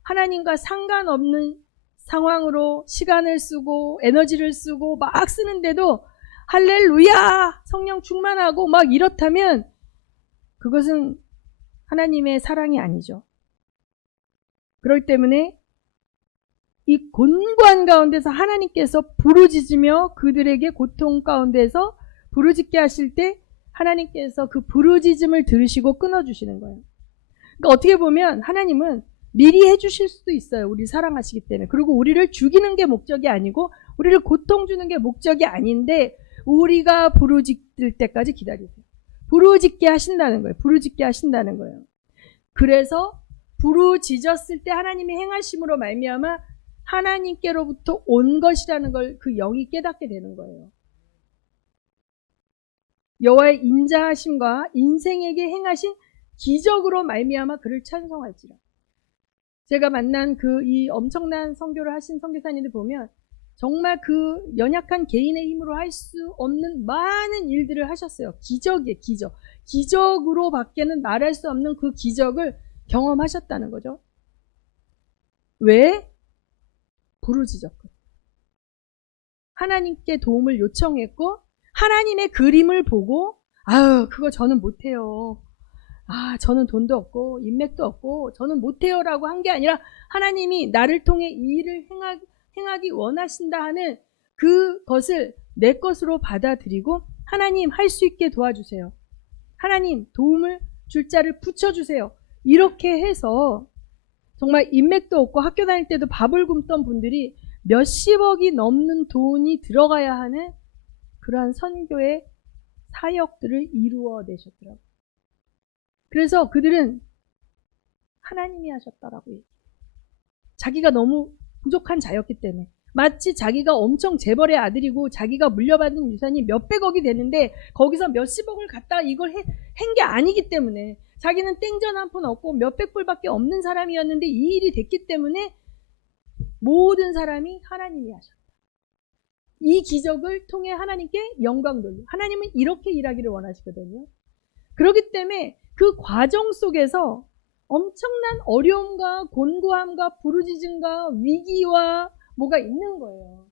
하나님과 상관없는 상황으로 시간을 쓰고 에너지를 쓰고 막 쓰는데도 할렐루야 성령 충만하고 막 이렇다면 그것은 하나님의 사랑이 아니죠. 그렇기 때문에 이 곤고한 가운데서 하나님께서 부르짖으며 그들에게 고통 가운데서 부르짖게 하실 때 하나님께서 그 부르짖음을 들으시고 끊어주시는 거예요. 그러니까 어떻게 보면 하나님은 미리 해주실 수도 있어요. 우리 사랑하시기 때문에. 그리고 우리를 죽이는 게 목적이 아니고 우리를 고통 주는 게 목적이 아닌데 우리가 부르짖을 때까지 기다리세요. 부르짖게 하신다는 거예요. 부르짖게 하신다는 거예요. 그래서 부르짖었을 때 하나님의 행하심으로 말미암아 하나님께로부터 온 것이라는 걸 그 영이 깨닫게 되는 거예요. 여호와의 인자하심과 인생에게 행하신 기적으로 말미암아 그를 찬송할지라. 제가 만난 이 엄청난 선교를 하신 선교사님들 보면 정말 그 연약한 개인의 힘으로 할 수 없는 많은 일들을 하셨어요. 기적이에요, 기적. 기적으로 밖에는 말할 수 없는 그 기적을 경험하셨다는 거죠. 왜? 부르짖었거든요. 하나님께 도움을 요청했고 하나님의 그림을 보고 아유 그거 저는 못해요. 아 저는 돈도 없고 인맥도 없고 저는 못해요라고 한 게 아니라 하나님이 나를 통해 이 일을 행하기 원하신다 하는 그것을 내 것으로 받아들이고 하나님 할 수 있게 도와주세요. 하나님 도움을 줄 자를 붙여주세요. 이렇게 해서 정말 인맥도 없고 학교 다닐 때도 밥을 굶던 분들이 몇십억이 넘는 돈이 들어가야 하는 그러한 선교의 사역들을 이루어내셨더라고요. 그래서 그들은 하나님이 하셨다라고 얘기해요. 자기가 너무 부족한 자였기 때문에 마치 자기가 엄청 재벌의 아들이고 자기가 물려받은 유산이 몇백억이 되는데 거기서 몇십억을 갖다가 이걸 한 게 아니기 때문에 자기는 땡전 한 푼 없고 몇백 불밖에 없는 사람이었는데 이 일이 됐기 때문에 모든 사람이 하나님이 하셨다. 이 기적을 통해 하나님께 영광 돌려. 하나님은 이렇게 일하기를 원하시거든요. 그렇기 때문에 그 과정 속에서 엄청난 어려움과 곤고함과 부르짖음과 위기와 뭐가 있는 거예요.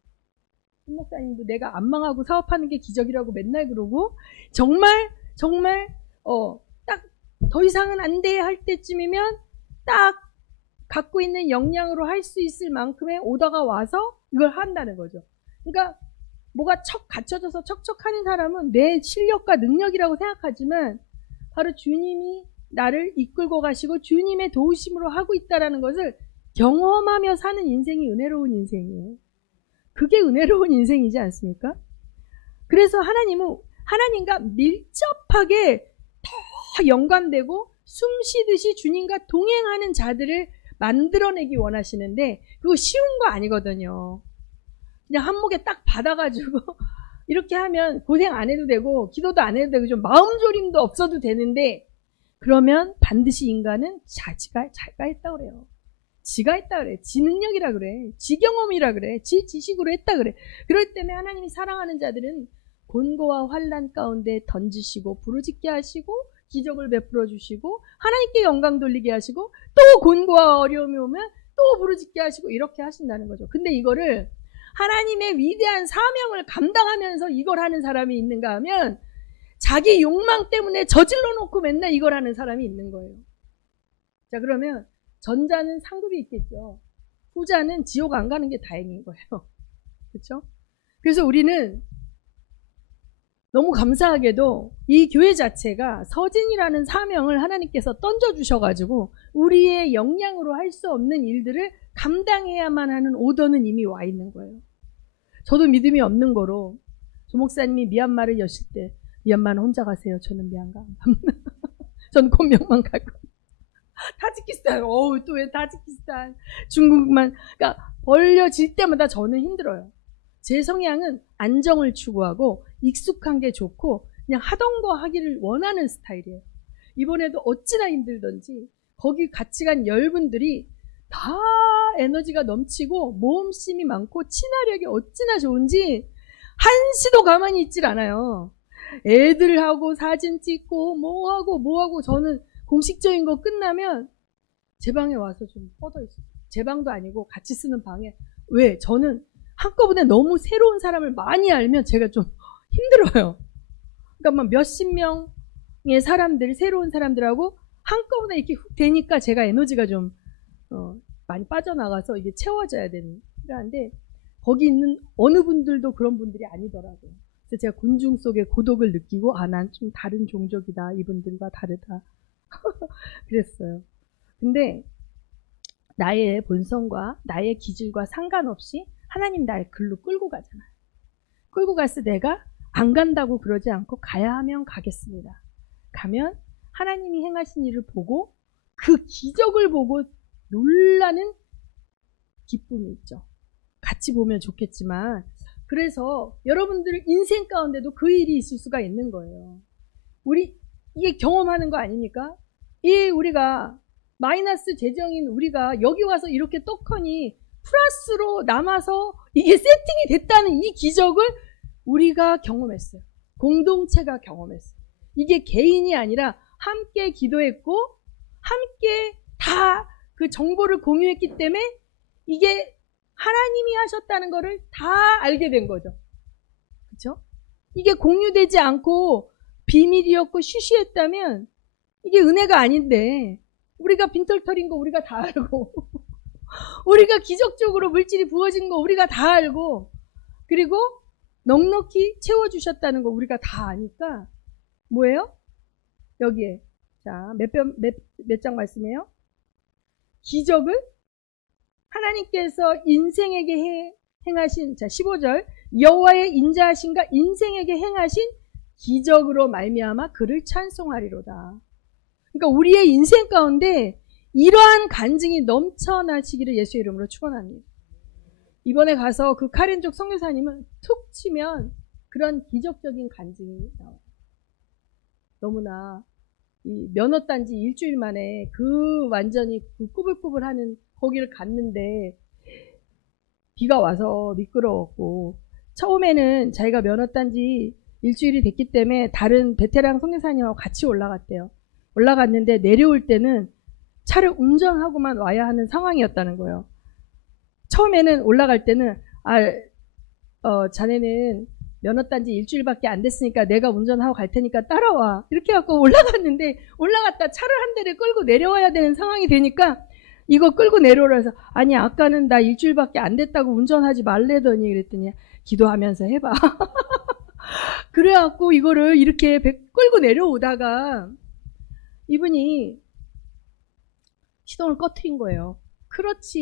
신 목사님도 내가 안 망하고 사업하는 게 기적이라고 맨날 그러고 정말 딱 더 이상은 안 돼 할 때쯤이면 딱 갖고 있는 역량으로 할 수 있을 만큼의 오더가 와서 이걸 한다는 거죠. 그러니까 뭐가 척 갖춰져서 척척하는 사람은 내 실력과 능력이라고 생각하지만 바로 주님이 나를 이끌고 가시고 주님의 도우심으로 하고 있다는 것을 경험하며 사는 인생이 은혜로운 인생이에요. 그게 은혜로운 인생이지 않습니까? 그래서 하나님은 하나님과 밀접하게 더 연관되고 숨 쉬듯이 주님과 동행하는 자들을 만들어내기 원하시는데 그거 쉬운 거 아니거든요. 그냥 한목에 딱 받아가지고 이렇게 하면 고생 안 해도 되고 기도도 안 해도 되고 좀 마음졸임도 없어도 되는데 그러면 반드시 인간은 자기가 했다 그래요. 지가 했다 그래. 지 능력이라 그래. 지 경험이라 그래. 지 지식으로 했다 그래. 그럴 때문에 하나님이 사랑하는 자들은 곤고와 환난 가운데 던지시고 부르짖게 하시고 기적을 베풀어 주시고 하나님께 영광 돌리게 하시고 또 곤고와 어려움이 오면 또 부르짖게 하시고 이렇게 하신다는 거죠. 근데 이거를 하나님의 위대한 사명을 감당하면서 이걸 하는 사람이 있는가 하면 자기 욕망 때문에 저질러 놓고 맨날 이걸 하는 사람이 있는 거예요. 자 그러면 전자는 상급이 있겠죠. 후자는 지옥 안 가는 게 다행인 거예요. 그렇죠? 그래서 우리는 너무 감사하게도 이 교회 자체가 서진이라는 사명을 하나님께서 던져주셔가지고 우리의 역량으로 할 수 없는 일들을 감당해야만 하는 오더는 이미 와 있는 거예요. 저도 믿음이 없는 거로 조 목사님이 미얀마를 여실 때 미얀마는 혼자 가세요. 저는 미얀마 안 갑니다. 저는 곤명만 갈 거예요. 타지키스탄, 또 왜 타지키스탄, 중국만, 그러니까 벌려질 때마다 저는 힘들어요. 제 성향은 안정을 추구하고 익숙한 게 좋고 그냥 하던 거 하기를 원하는 스타일이에요. 이번에도 어찌나 힘들던지 거기 같이 간 열분들이 다 에너지가 넘치고 모험심이 많고 친화력이 어찌나 좋은지 한시도 가만히 있질 않아요. 애들하고 사진 찍고 뭐하고 저는 공식적인 거 끝나면 제 방에 와서 좀 뻗어 있어요. 제 방도 아니고 같이 쓰는 방에. 왜? 저는 한꺼번에 너무 새로운 사람을 많이 알면 제가 좀 힘들어요. 그러니까 막 몇십 명의 사람들, 새로운 사람들하고 한꺼번에 이렇게 훅 되니까 제가 에너지가 좀 많이 빠져나가서 이게 채워져야 필요한데 거기 있는 어느 분들도 그런 분들이 아니더라고요. 그래서 제가 군중 속의 고독을 느끼고 난 좀 다른 종족이다. 이분들과 다르다. 그랬어요. 근데 나의 본성과 나의 기질과 상관없이 하나님 날 글로 끌고 가잖아요. 끌고 갔을 때 내가 안 간다고 그러지 않고 가야 하면 가겠습니다. 가면 하나님이 행하신 일을 보고 그 기적을 보고 놀라는 기쁨이 있죠. 같이 보면 좋겠지만 그래서 여러분들 인생 가운데도 그 일이 있을 수가 있는 거예요. 우리 이게 경험하는 거 아닙니까? 우리가 마이너스 재정인 우리가 여기 와서 이렇게 떡하니 플러스로 남아서 이게 세팅이 됐다는 이 기적을 우리가 경험했어요. 공동체가 경험했어요. 이게 개인이 아니라 함께 기도했고 함께 다 그 정보를 공유했기 때문에 이게 하나님이 하셨다는 것을 다 알게 된 거죠. 그렇죠? 이게 공유되지 않고 비밀이었고 쉬쉬했다면 이게 은혜가 아닌데, 우리가 빈털털인 거 우리가 다 알고 우리가 기적적으로 물질이 부어진 거 우리가 다 알고, 그리고 넉넉히 채워주셨다는 거 우리가 다 아니까 뭐예요? 여기에 자, 몇 장 말씀이에요? 기적을 하나님께서 인생에게 행하신, 자 15절, 여호와의 인자하신가 인생에게 행하신 기적으로 말미암아 그를 찬송하리로다. 그러니까 우리의 인생 가운데 이러한 간증이 넘쳐나시기를 예수의 이름으로 축원합니다. 이번에 가서 그 카렌족 선교사님은 툭 치면 그런 기적적인 간증이 나와요. 너무나 이 면허딴지 일주일 만에 그 완전히 그 꾸불꾸불하는 거기를 갔는데 비가 와서 미끄러웠고, 처음에는 자기가 면허딴지 일주일이 됐기 때문에 다른 베테랑 선교사님하고 같이 올라갔대요. 올라갔는데 내려올 때는 차를 운전하고만 와야 하는 상황이었다는 거예요. 처음에는 올라갈 때는 자네는 면허딴지 일주일밖에 안 됐으니까 내가 운전하고 갈 테니까 따라와, 이렇게 해갖고 올라갔는데, 올라갔다 차를 한 대를 끌고 내려와야 되는 상황이 되니까 이거 끌고 내려오라 해서, 아니 아까는 나 일주일밖에 안 됐다고 운전하지 말래더니, 그랬더니 기도하면서 해봐 그래갖고 이거를 이렇게 끌고 내려오다가 이분이 시동을 꺼트린 거예요. 크러치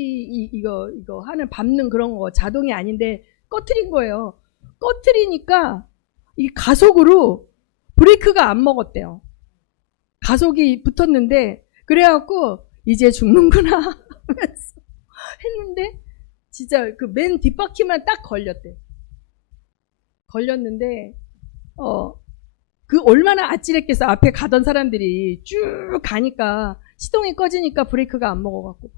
이거 하는 밟는 그런 거 자동이 아닌데 꺼트린 거예요. 꺼트리니까 이 가속으로 브레이크가 안 먹었대요. 가속이 붙었는데, 그래갖고 이제 죽는구나 하면서 했는데 진짜 그 맨 뒷바퀴만 딱 걸렸대. 걸렸는데 그 얼마나 아찔했겠어. 앞에 가던 사람들이 쭉 가니까 시동이 꺼지니까 브레이크가 안 먹어갖고,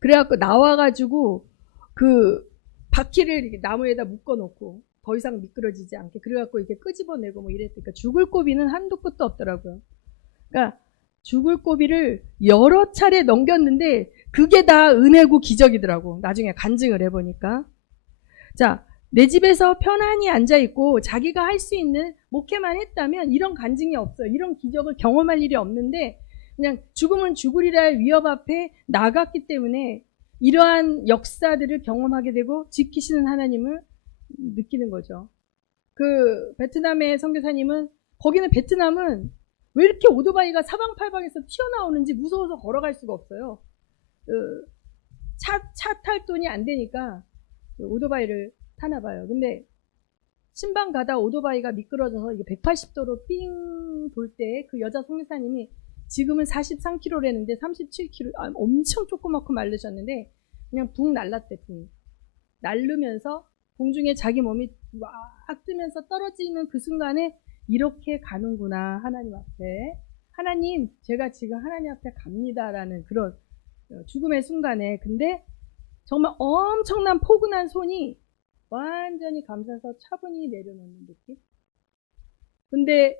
그래갖고 나와가지고 그 바퀴를 이렇게 나무에다 묶어놓고 더 이상 미끄러지지 않게, 그래갖고 이렇게 끄집어내고 뭐 이랬으니까 죽을 고비는 한도 끝도 없더라고요. 그러니까 죽을 고비를 여러 차례 넘겼는데 그게 다 은혜고 기적이더라고. 나중에 간증을 해보니까. 자, 내 집에서 편안히 앉아있고 자기가 할 수 있는 목회만 했다면 이런 간증이 없어요. 이런 기적을 경험할 일이 없는데 그냥 죽으면 죽으리라 위협 앞에 나갔기 때문에 이러한 역사들을 경험하게 되고 지키시는 하나님을 느끼는 거죠. 그 베트남의 선교사님은, 거기는 베트남은 왜 이렇게 오토바이가 사방팔방에서 튀어나오는지 무서워서 걸어갈 수가 없어요. 차 탈 돈이 안 되니까 오토바이를 타나 봐요. 근데 신방 가다 오토바이가 미끄러져서 이게 180도로 삥 돌 때 그 여자 선교사님이 지금은 43kg라는데 37kg, 엄청 조그맣고 마르셨는데 그냥 붕 날랐대. 붕 날르면서 공중에 자기 몸이 막 뜨면서 떨어지는 그 순간에 이렇게 가는구나, 하나님 앞에. 하나님, 제가 지금 하나님 앞에 갑니다라는 그런 죽음의 순간에. 근데 정말 엄청난 포근한 손이 완전히 감싸서 차분히 내려놓는 느낌. 근데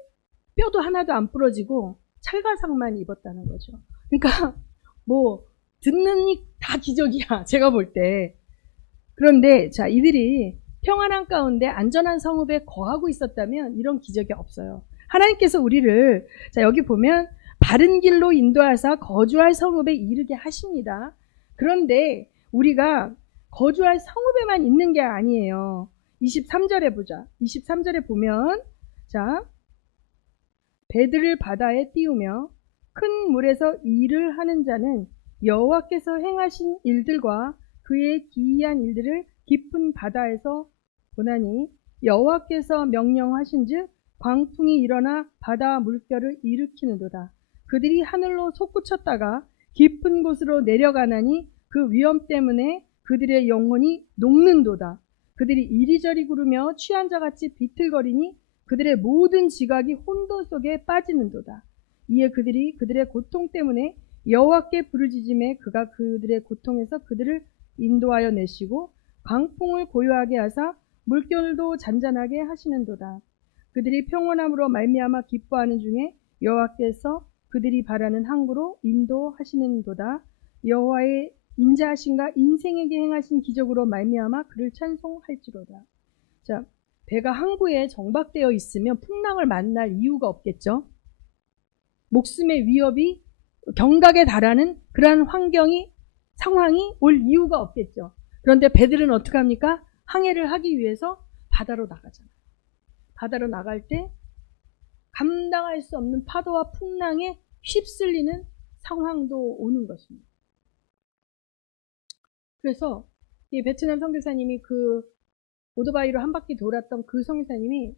뼈도 하나도 안 부러지고 찰가상만 입었다는 거죠. 그러니까 뭐 듣는이 다 기적이야, 제가 볼 때. 그런데 자, 이들이 평안한 가운데 안전한 성읍에 거하고 있었다면 이런 기적이 없어요. 하나님께서 우리를, 자 여기 보면 바른 길로 인도하사 거주할 성읍에 이르게 하십니다. 그런데 우리가 거주할 성읍에만 있는 게 아니에요. 23절에 보자. 23절에 보면, 자, 배들을 바다에 띄우며 큰 물에서 일을 하는 자는 여호와께서 행하신 일들과 그의 기이한 일들을 깊은 바다에서 보나니, 여호와께서 명령하신즉 광풍이 일어나 바다 물결을 일으키는도다. 그들이 하늘로 솟구쳤다가 깊은 곳으로 내려가나니 그 위험 때문에 그들의 영혼이 녹는도다. 그들이 이리저리 구르며 취한 자같이 비틀거리니 그들의 모든 지각이 혼돈 속에 빠지는도다. 이에 그들이 그들의 고통 때문에 여호와께 부르짖음에 그가 그들의 고통에서 그들을 인도하여 내시고 광풍을 고요하게 하사 물결도 잔잔하게 하시는도다. 그들이 평온함으로 말미암아 기뻐하는 중에 여호와께서 그들이 바라는 항구로 인도하시는도다. 여호와의 인자하신가 인생에게 행하신 기적으로 말미암아 그를 찬송할지로다. 자, 배가 항구에 정박되어 있으면 풍랑을 만날 이유가 없겠죠. 목숨의 위협이 경각에 달하는 그러한 상황이 올 이유가 없겠죠. 그런데 배들은 어떻게 합니까? 항해를 하기 위해서 바다로 나가잖아요. 바다로 나갈 때 감당할 수 없는 파도와 풍랑에 휩쓸리는 상황도 오는 것입니다. 그래서 이 베트남 선교사님이 그 오토바이로 한 바퀴 돌았던 그 선교사님이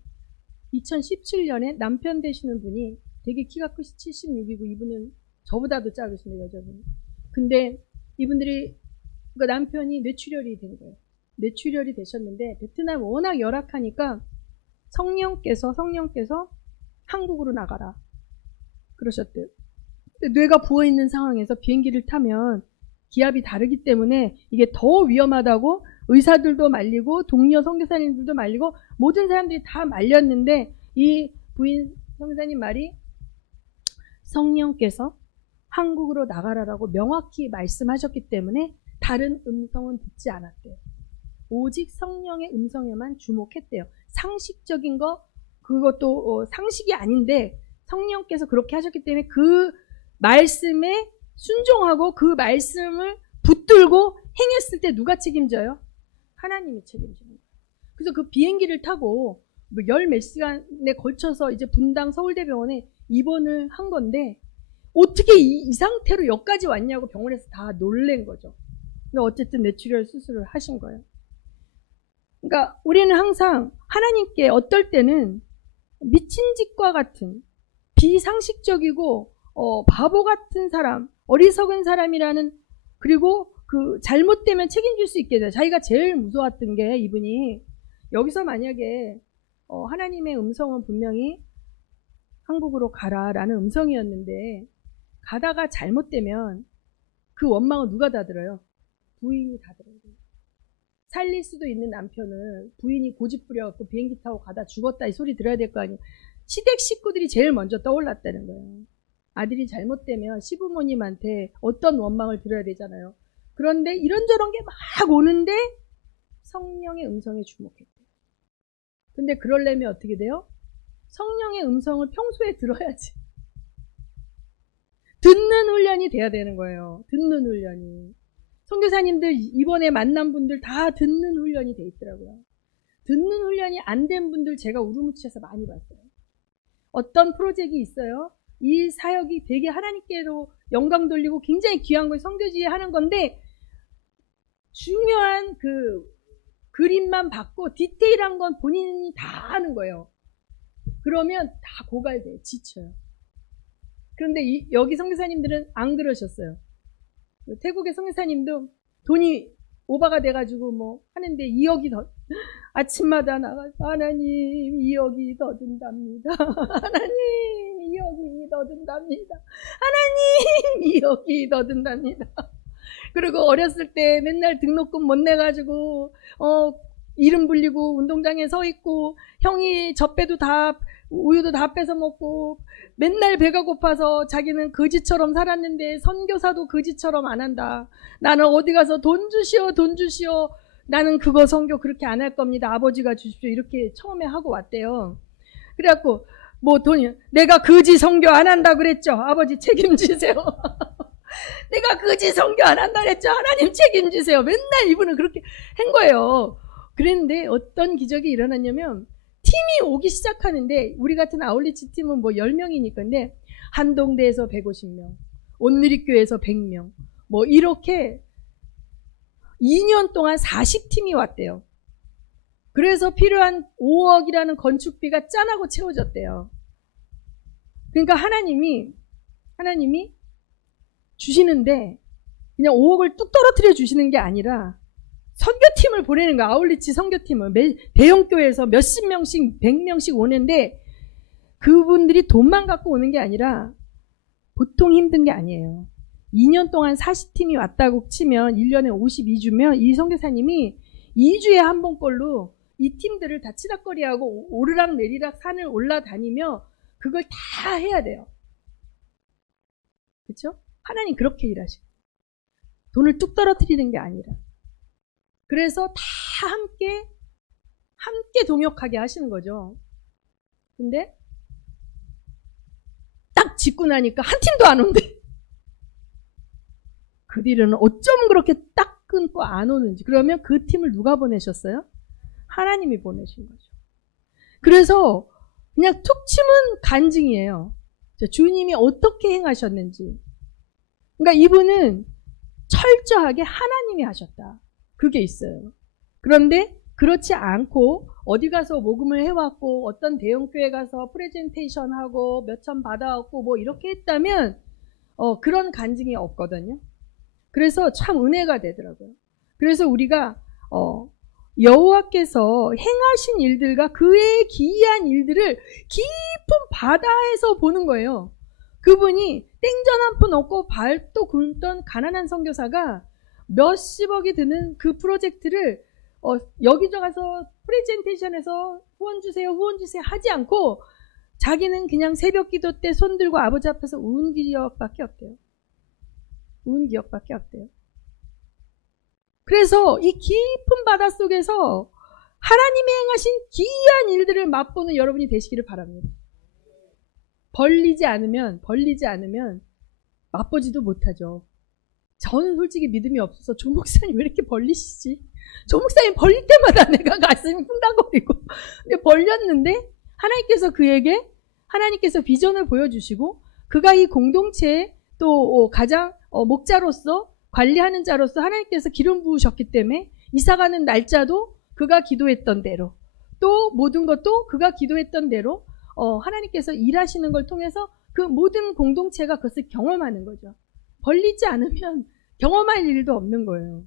2017년에 남편 되시는 분이 되게 키가 크시 76이고 이분은 저보다도 작으신데 여자분. 근데 이분들이 그 남편이 뇌출혈이 된 거예요. 뇌출혈이 되셨는데 베트남 워낙 열악하니까 성령께서 한국으로 나가라 그러셨대요. 뇌가 부어있는 상황에서 비행기를 타면 기압이 다르기 때문에 이게 더 위험하다고 의사들도 말리고 동료 선교사님들도 말리고 모든 사람들이 다 말렸는데 이 부인 선교사님 말이 성령께서 한국으로 나가라라고 명확히 말씀하셨기 때문에 다른 음성은 듣지 않았대요. 오직 성령의 음성에만 주목했대요. 상식적인 거 그것도 상식이 아닌데 성령께서 그렇게 하셨기 때문에 그 말씀에 순종하고 그 말씀을 붙들고 행했을 때 누가 책임져요? 하나님이 책임지는 거예요. 그래서 그 비행기를 타고 열 몇 시간에 걸쳐서 이제 분당 서울대병원에 입원을 한 건데 어떻게 이 상태로 여기까지 왔냐고 병원에서 다 놀란 거죠. 근데 어쨌든 뇌출혈 수술을 하신 거예요. 그러니까 우리는 항상 하나님께 어떨 때는 미친 짓과 같은 비상식적이고 바보 같은 사람, 어리석은 사람이라는 그리고 그 잘못되면 책임질 수 있게 돼요. 자기가 제일 무서웠던 게 이분이 여기서 만약에 하나님의 음성은 분명히 한국으로 가라라는 음성이었는데 가다가 잘못되면 그 원망은 누가 다 들어요? 부인이 다 들어요. 살릴 수도 있는 남편을 부인이 고집 부려갖고 비행기 타고 가다 죽었다 이 소리 들어야 될 거 아니에요. 시댁 식구들이 제일 먼저 떠올랐다는 거예요. 아들이 잘못되면 시부모님한테 어떤 원망을 들어야 되잖아요. 그런데 이런저런 게 막 오는데 성령의 음성에 주목했대요. 근데 그러려면 어떻게 돼요? 성령의 음성을 평소에 들어야지. 듣는 훈련이 돼야 되는 거예요. 듣는 훈련이. 선교사님들 이번에 만난 분들 다 듣는 훈련이 돼 있더라고요. 듣는 훈련이 안 된 분들 제가 우르무치에서 많이 봤어요. 어떤 프로젝트가 있어요. 이 사역이 되게 하나님께로 영광 돌리고 굉장히 귀한 걸 선교지에 하는 건데 중요한 그 그림만 받고 디테일한 건 본인이 다 하는 거예요. 그러면 다 고갈돼요. 지쳐요. 그런데 여기 선교사님들은 안 그러셨어요. 태국의 선교사님도 돈이 오버가 돼가지고 뭐 하는데 2억이 더 아침마다 나가서 하나님 2억이 더 든답니다. 하나님 2억이 더 든답니다. 하나님 2억이 더 든답니다. 그리고 어렸을 때 맨날 등록금 못 내가지고 이름 불리고 운동장에 서 있고 형이 젖배도 다 우유도 다 뺏어 먹고 맨날 배가 고파서 자기는 거지처럼 살았는데 선교사도 거지처럼 안 한다. 나는 어디 가서 돈 주시오 돈 주시오. 나는 그거 선교 그렇게 안 할 겁니다. 아버지가 주십시오. 이렇게 처음에 하고 왔대요. 그래갖고 뭐 돈이 내가 거지 선교 안 한다 그랬죠. 아버지 책임지세요. 내가 거지 선교 안 한다 그랬죠. 하나님 책임지세요. 맨날 이분은 그렇게 한 거예요. 그랬는데 어떤 기적이 일어났냐면 팀이 오기 시작하는데 우리 같은 아울리치 팀은 뭐 10명이니까 근데 한동대에서 150명, 온누리교회에서 100명 뭐 이렇게 2년 동안 40팀이 왔대요. 그래서 필요한 5억이라는 건축비가 짠하고 채워졌대요. 그러니까 하나님이 주시는데 그냥 5억을 뚝 떨어뜨려 주시는 게 아니라 선교팀을 보내는 거야. 아울리치 선교팀을 대형교회에서 몇십 명씩 100명씩 오는데 그분들이 돈만 갖고 오는 게 아니라 보통 힘든 게 아니에요. 2년 동안 40팀이 왔다고 치면 1년에 52주면 이 선교사님이 2주에 한 번꼴로 이 팀들을 다 치닥거리하고 오르락 내리락 산을 올라다니며 그걸 다 해야 돼요. 그렇죠? 하나님 그렇게 일하시고 돈을 뚝 떨어뜨리는 게 아니라 그래서 다 함께 동역하게 하시는 거죠. 근데 딱 짓고 나니까 한 팀도 안 온대. 그 뒤로는 어쩜 그렇게 딱 끊고 안 오는지. 그러면 그 팀을 누가 보내셨어요? 하나님이 보내신 거죠. 그래서 그냥 툭 치면 간증이에요. 주님이 어떻게 행하셨는지. 그러니까 이분은 철저하게 하나님이 하셨다. 그게 있어요. 그런데 그렇지 않고 어디 가서 모금을 해왔고 어떤 대형교회 가서 프레젠테이션 하고 몇천 받아왔고 뭐 이렇게 했다면 그런 간증이 없거든요. 그래서 참 은혜가 되더라고요. 그래서 우리가 여호와께서 행하신 일들과 그의 기이한 일들을 깊은 바다에서 보는 거예요. 그분이 땡전 한 푼 없고 발도 굶던 가난한 선교사가 몇십억이 드는 그 프로젝트를 여기저기 가서 프레젠테이션에서 후원 주세요 하지 않고 자기는 그냥 새벽 기도 때 손 들고 아버지 앞에서 운 기억밖에 없대요. 그래서 이 깊은 바다 속에서 하나님이 행하신 기이한 일들을 맛보는 여러분이 되시기를 바랍니다. 벌리지 않으면 맛보지도 못하죠. 저는 솔직히 믿음이 없어서 조 목사님 왜 이렇게 벌리시지? 조 목사님 벌릴 때마다 내가 가슴이 쿵당거리고 근데 벌렸는데 하나님께서 비전을 보여주시고 그가 이 공동체에 또 가장 목자로서 관리하는 자로서 하나님께서 기름 부으셨기 때문에 이사가는 날짜도 그가 기도했던 대로 또 모든 것도 그가 기도했던 대로 하나님께서 일하시는 걸 통해서 그 모든 공동체가 그것을 경험하는 거죠. 벌리지 않으면 경험할 일도 없는 거예요.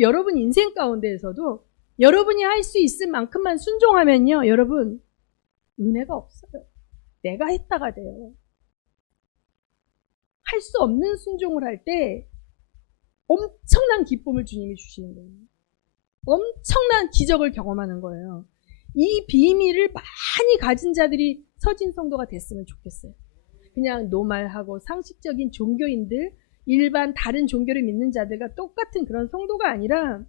여러분 인생 가운데에서도 여러분이 할 수 있을 만큼만 순종하면요. 여러분 은혜가 없어요. 내가 했다가 돼요. 할 수 없는 순종을 할 때 엄청난 기쁨을 주님이 주시는 거예요. 엄청난 기적을 경험하는 거예요. 이 비밀을 많이 가진 자들이 서진 성도가 됐으면 좋겠어요. 그냥 노말하고 상식적인 종교인들, 일반 다른 종교를 믿는 자들과 똑같은 그런 성도가 아니라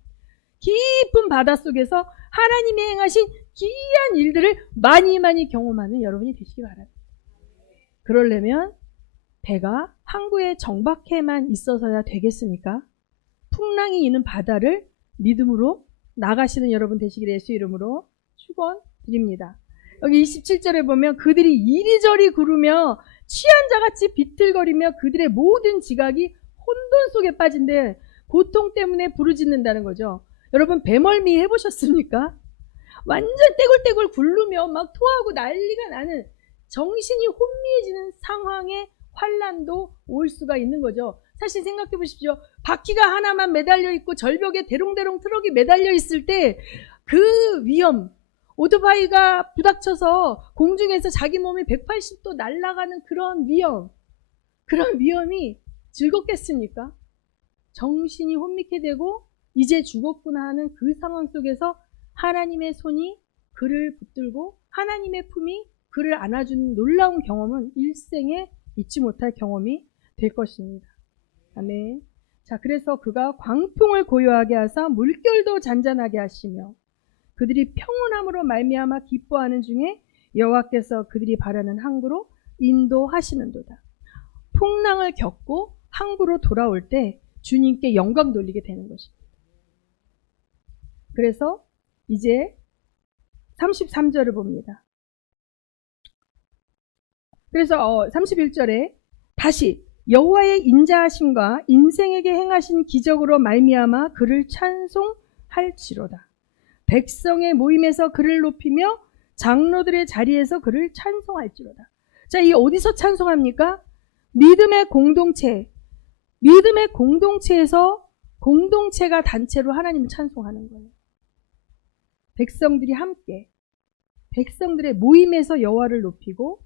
깊은 바닷속에서 하나님이 행하신 기이한 일들을 많이 경험하는 여러분이 되시기 바랍니다. 그러려면 배가 항구에 정박해만 있어서야 되겠습니까? 풍랑이 있는 바다를 믿음으로 나가시는 여러분 되시기를 예수 이름으로 축원드립니다. 여기 27절에 보면 그들이 이리저리 구르며 취한 자같이 비틀거리며 그들의 모든 지각이 혼돈 속에 빠진데 고통 때문에 부르짖는다는 거죠. 여러분 배멀미 해보셨습니까? 완전 떼굴떼굴 굴르며 막 토하고 난리가 나는 정신이 혼미해지는 상황에 환란도 올 수가 있는 거죠. 사실 생각해 보십시오. 바퀴가 하나만 매달려 있고 절벽에 대롱대롱 트럭이 매달려 있을 때 그 위험, 오토바이가 부닥쳐서 공중에서 자기 몸이 180도 날아가는 그런 위험이 즐겁겠습니까? 정신이 혼미케 되고 이제 죽었구나 하는 그 상황 속에서 하나님의 손이 그를 붙들고 하나님의 품이 그를 안아주는 놀라운 경험은 일생에 잊지 못할 경험이 될 것입니다. 아멘. 자, 그래서 그가 광풍을 고요하게 하사 물결도 잔잔하게 하시며 그들이 평온함으로 말미암아 기뻐하는 중에 여호와께서 그들이 바라는 항구로 인도하시는도다. 풍랑을 겪고 항구로 돌아올 때 주님께 영광 돌리게 되는 것입니다. 그래서 이제 33절을 봅니다. 그래서 31절에 다시 여호와의 인자하심과 인생에게 행하신 기적으로 말미암아 그를 찬송할지로다. 백성의 모임에서 그를 높이며 장로들의 자리에서 그를 찬송할지로다. 자, 이 어디서 찬송합니까? 믿음의 공동체에서 공동체가 단체로 하나님을 찬송하는 거예요. 백성들이 함께 백성들의 모임에서 여호와를 높이고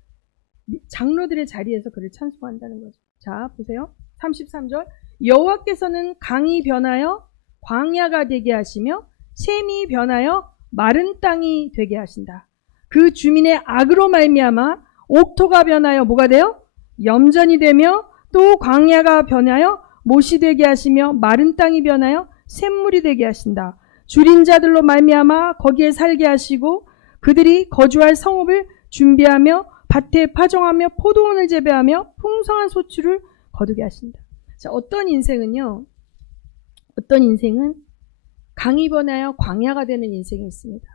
장로들의 자리에서 그를 찬송한다는 거죠. 자, 보세요. 33절 여호와께서는 강이 변하여 광야가 되게 하시며 샘이 변하여 마른 땅이 되게 하신다. 그 주민의 악으로 말미암아 옥토가 변하여 뭐가 돼요? 염전이 되며 또 광야가 변하여 못이 되게 하시며 마른 땅이 변하여 샘물이 되게 하신다. 줄인 자들로 말미암아 거기에 살게 하시고 그들이 거주할 성읍을 준비하며 밭에 파종하며 포도원을 재배하며 풍성한 소출을 거두게 하신다. 자, 어떤 인생은 강이 변하여 광야가 되는 인생이 있습니다.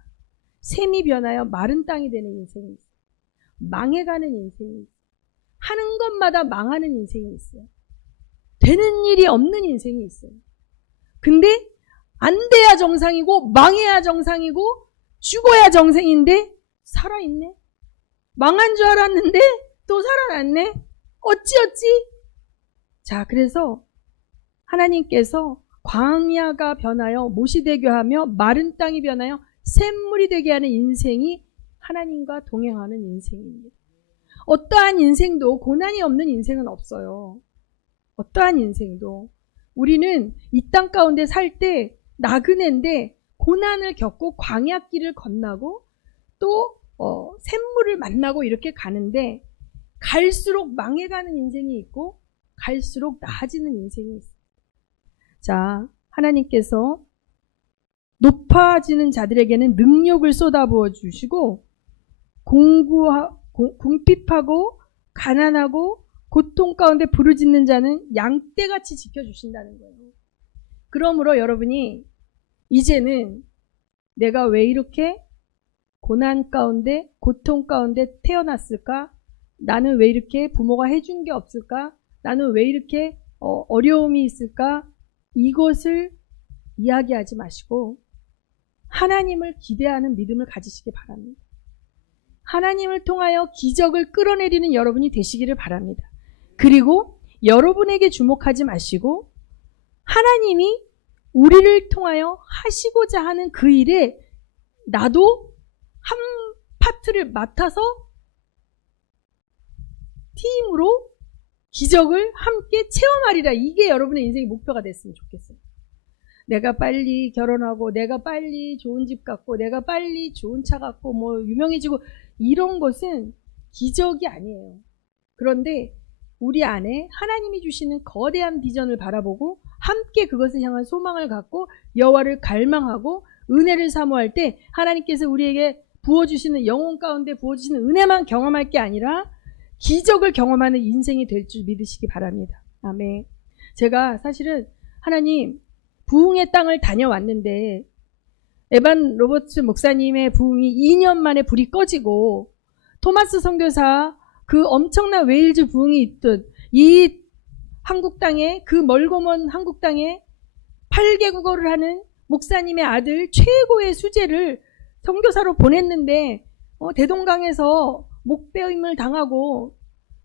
샘이 변하여 마른 땅이 되는 인생이 있어요. 망해가는 인생이 있어요. 하는 것마다 망하는 인생이 있어요. 되는 일이 없는 인생이 있어요. 근데 안 돼야 정상이고 망해야 정상이고 죽어야 정상인데 살아있네. 망한 줄 알았는데 또 살아났네. 어찌어찌? 자, 그래서 하나님께서 광야가 변하여 못이 되게 하며 마른 땅이 변하여 샘물이 되게 하는 인생이 하나님과 동행하는 인생입니다. 어떠한 인생도 고난이 없는 인생은 없어요. 어떠한 인생도. 우리는 이 땅 가운데 살 때 나그네인데 고난을 겪고 광야길을 건너고 또 샘물을 만나고 이렇게 가는데 갈수록 망해가는 인생이 있고 갈수록 나아지는 인생이 있어요. 자, 하나님께서 높아지는 자들에게는 능력을 쏟아부어 주시고 궁핍하고 가난하고 고통 가운데 부르짖는 자는 양떼같이 지켜주신다는 거예요. 그러므로 여러분이 이제는 내가 왜 이렇게 고난 가운데 고통 가운데 태어났을까? 나는 왜 이렇게 부모가 해준 게 없을까? 나는 왜 이렇게 어려움이 있을까? 이것을 이야기하지 마시고 하나님을 기대하는 믿음을 가지시기 바랍니다. 하나님을 통하여 기적을 끌어내리는 여러분이 되시기를 바랍니다. 그리고 여러분에게 주목하지 마시고 하나님이 우리를 통하여 하시고자 하는 그 일에 나도 한 파트를 맡아서 팀으로 기적을 함께 체험하리라. 이게 여러분의 인생의 목표가 됐으면 좋겠어요. 내가 빨리 결혼하고 내가 빨리 좋은 집 갖고 내가 빨리 좋은 차 갖고 뭐 유명해지고 이런 것은 기적이 아니에요. 그런데 우리 안에 하나님이 주시는 거대한 비전을 바라보고 함께 그것을 향한 소망을 갖고 여호와를 갈망하고 은혜를 사모할 때 하나님께서 우리에게 부어주시는 영혼 가운데 부어주시는 은혜만 경험할 게 아니라 기적을 경험하는 인생이 될 줄 믿으시기 바랍니다. 아멘. 제가 사실은 하나님 부흥의 땅을 다녀왔는데 에반 로버츠 목사님의 부흥이 2년 만에 불이 꺼지고 토마스 선교사 그 엄청난 웨일즈 부흥이 있듯 이 한국 땅에 그 멀고 먼 한국 땅에 8개국어를 하는 목사님의 아들 최고의 수재를 선교사로 보냈는데 대동강에서 목배임을 당하고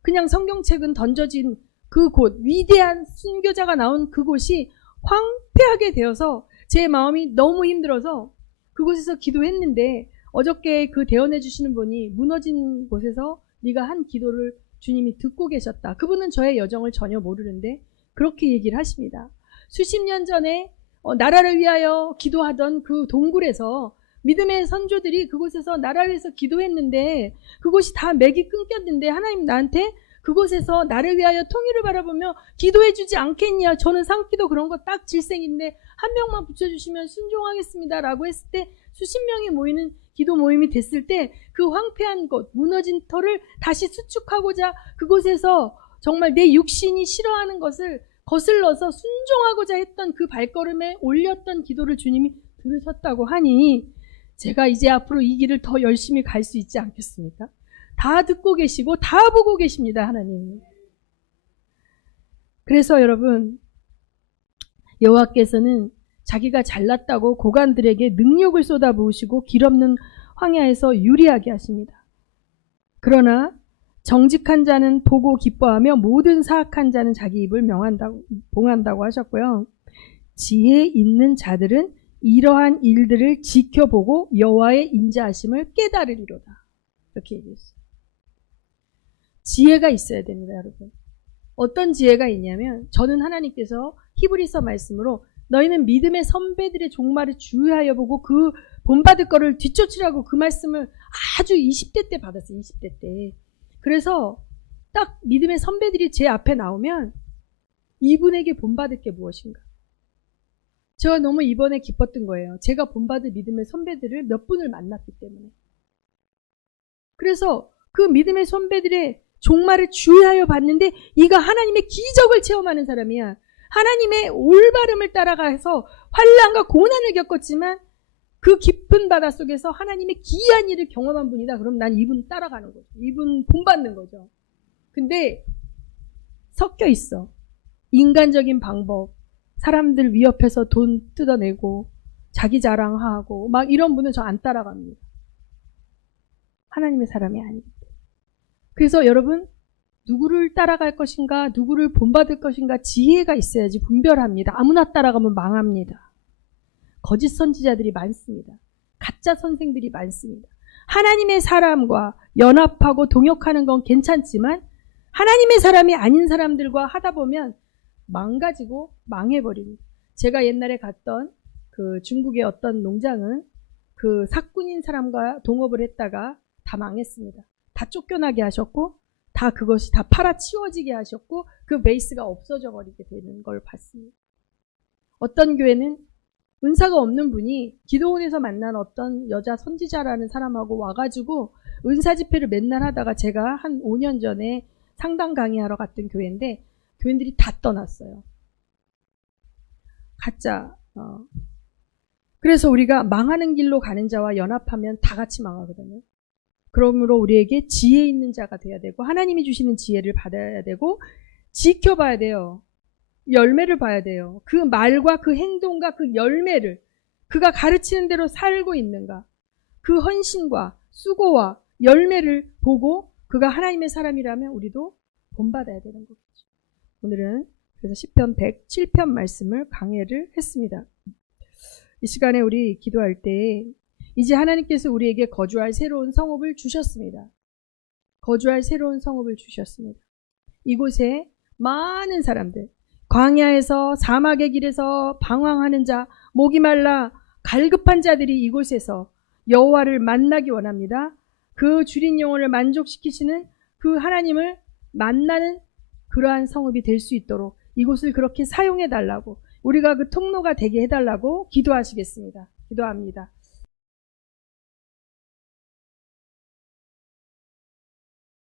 그냥 성경책은 던져진 그곳 위대한 순교자가 나온 그곳이 황폐하게 되어서 제 마음이 너무 힘들어서 그곳에서 기도했는데 어저께 그 대언해 주시는 분이 무너진 곳에서 네가 한 기도를 주님이 듣고 계셨다. 그분은 저의 여정을 전혀 모르는데 그렇게 얘기를 하십니다. 수십 년 전에 나라를 위하여 기도하던 그 동굴에서 믿음의 선조들이 그곳에서 나라를 위해서 기도했는데 그곳이 다 맥이 끊겼는데 하나님 나한테 그곳에서 나를 위하여 통일을 바라보며 기도해 주지 않겠냐. 저는 상기도 그런 거 딱 질색인데 한 명만 붙여주시면 순종하겠습니다 라고 했을 때 수십 명이 모이는 기도 모임이 됐을 때 그 황폐한 곳 무너진 터를 다시 수축하고자 그곳에서 정말 내 육신이 싫어하는 것을 거슬러서 순종하고자 했던 그 발걸음에 올렸던 기도를 주님이 들으셨다고 하니 제가 이제 앞으로 이 길을 더 열심히 갈 수 있지 않겠습니까? 다 듣고 계시고 다 보고 계십니다, 하나님. 그래서 여러분, 여호와께서는 자기가 잘났다고 고관들에게 능력을 쏟아부으시고 길 없는 황야에서 유리하게 하십니다. 그러나 정직한 자는 보고 기뻐하며 모든 사악한 자는 자기 입을 봉한다고 하셨고요. 지혜 있는 자들은 이러한 일들을 지켜보고 여호와의 인자하심을 깨달으리로다. 이렇게 얘기했어요. 지혜가 있어야 됩니다, 여러분. 어떤 지혜가 있냐면 저는 하나님께서 히브리서 말씀으로 너희는 믿음의 선배들의 종말을 주의하여 보고 그 본받을 거를 뒤쫓으라고 그 말씀을 아주 20대 때 받았어요. 20대 때. 그래서 딱 믿음의 선배들이 제 앞에 나오면 이분에게 본받을 게 무엇인가. 제가 너무 이번에 기뻤던 거예요. 제가 본받을 믿음의 선배들을 몇 분을 만났기 때문에. 그래서 그 믿음의 선배들의 종말을 주의하여 봤는데 이가 하나님의 기적을 체험하는 사람이야. 하나님의 올바름을 따라가서 환난과 고난을 겪었지만 그 깊은 바다 속에서 하나님의 기이한 일을 경험한 분이다. 그럼 난 이분 따라가는 거죠. 이분 본받는 거죠. 근데 섞여 있어. 인간적인 방법, 사람들 위협해서 돈 뜯어내고 자기 자랑하고 막 이런 분은 저 안 따라갑니다. 하나님의 사람이 아니기 때문에. 그래서 여러분 누구를 따라갈 것인가 누구를 본받을 것인가 지혜가 있어야지 분별합니다. 아무나 따라가면 망합니다. 거짓 선지자들이 많습니다. 가짜 선생들이 많습니다. 하나님의 사람과 연합하고 동역하는 건 괜찮지만 하나님의 사람이 아닌 사람들과 하다 보면 망가지고 망해버립니다. 제가 옛날에 갔던 그 중국의 어떤 농장은 그 사꾼인 사람과 동업을 했다가 다 망했습니다. 다 쫓겨나게 하셨고 다 그것이 다 팔아치워지게 하셨고 그 베이스가 없어져 버리게 되는 걸 봤습니다. 어떤 교회는 은사가 없는 분이 기도원에서 만난 어떤 여자 선지자라는 사람하고 와가지고 은사 집회를 맨날 하다가 제가 한 5년 전에 상담 강의하러 갔던 교회인데 교인들이 다 떠났어요. 가짜. 그래서 우리가 망하는 길로 가는 자와 연합하면 다 같이 망하거든요. 그러므로 우리에게 지혜 있는 자가 돼야 되고 하나님이 주시는 지혜를 받아야 되고 지켜봐야 돼요. 열매를 봐야 돼요. 그 말과 그 행동과 그 열매를 그가 가르치는 대로 살고 있는가. 그 헌신과 수고와 열매를 보고 그가 하나님의 사람이라면 우리도 본받아야 되는 거겠죠. 오늘은 그래서 시편 107편 말씀을 강해를 했습니다. 이 시간에 우리 기도할 때 이제 하나님께서 우리에게 거주할 새로운 성읍을 주셨습니다. 거주할 새로운 성읍을 주셨습니다. 이곳에 많은 사람들, 광야에서 사막의 길에서 방황하는 자, 목이 말라 갈급한 자들이 이곳에서 여호와를 만나기 원합니다. 그 줄인 영혼을 만족시키시는 그 하나님을 만나는 그러한 성읍이 될 수 있도록 이곳을 그렇게 사용해 달라고 우리가 그 통로가 되게 해달라고 기도하시겠습니다. 기도합니다.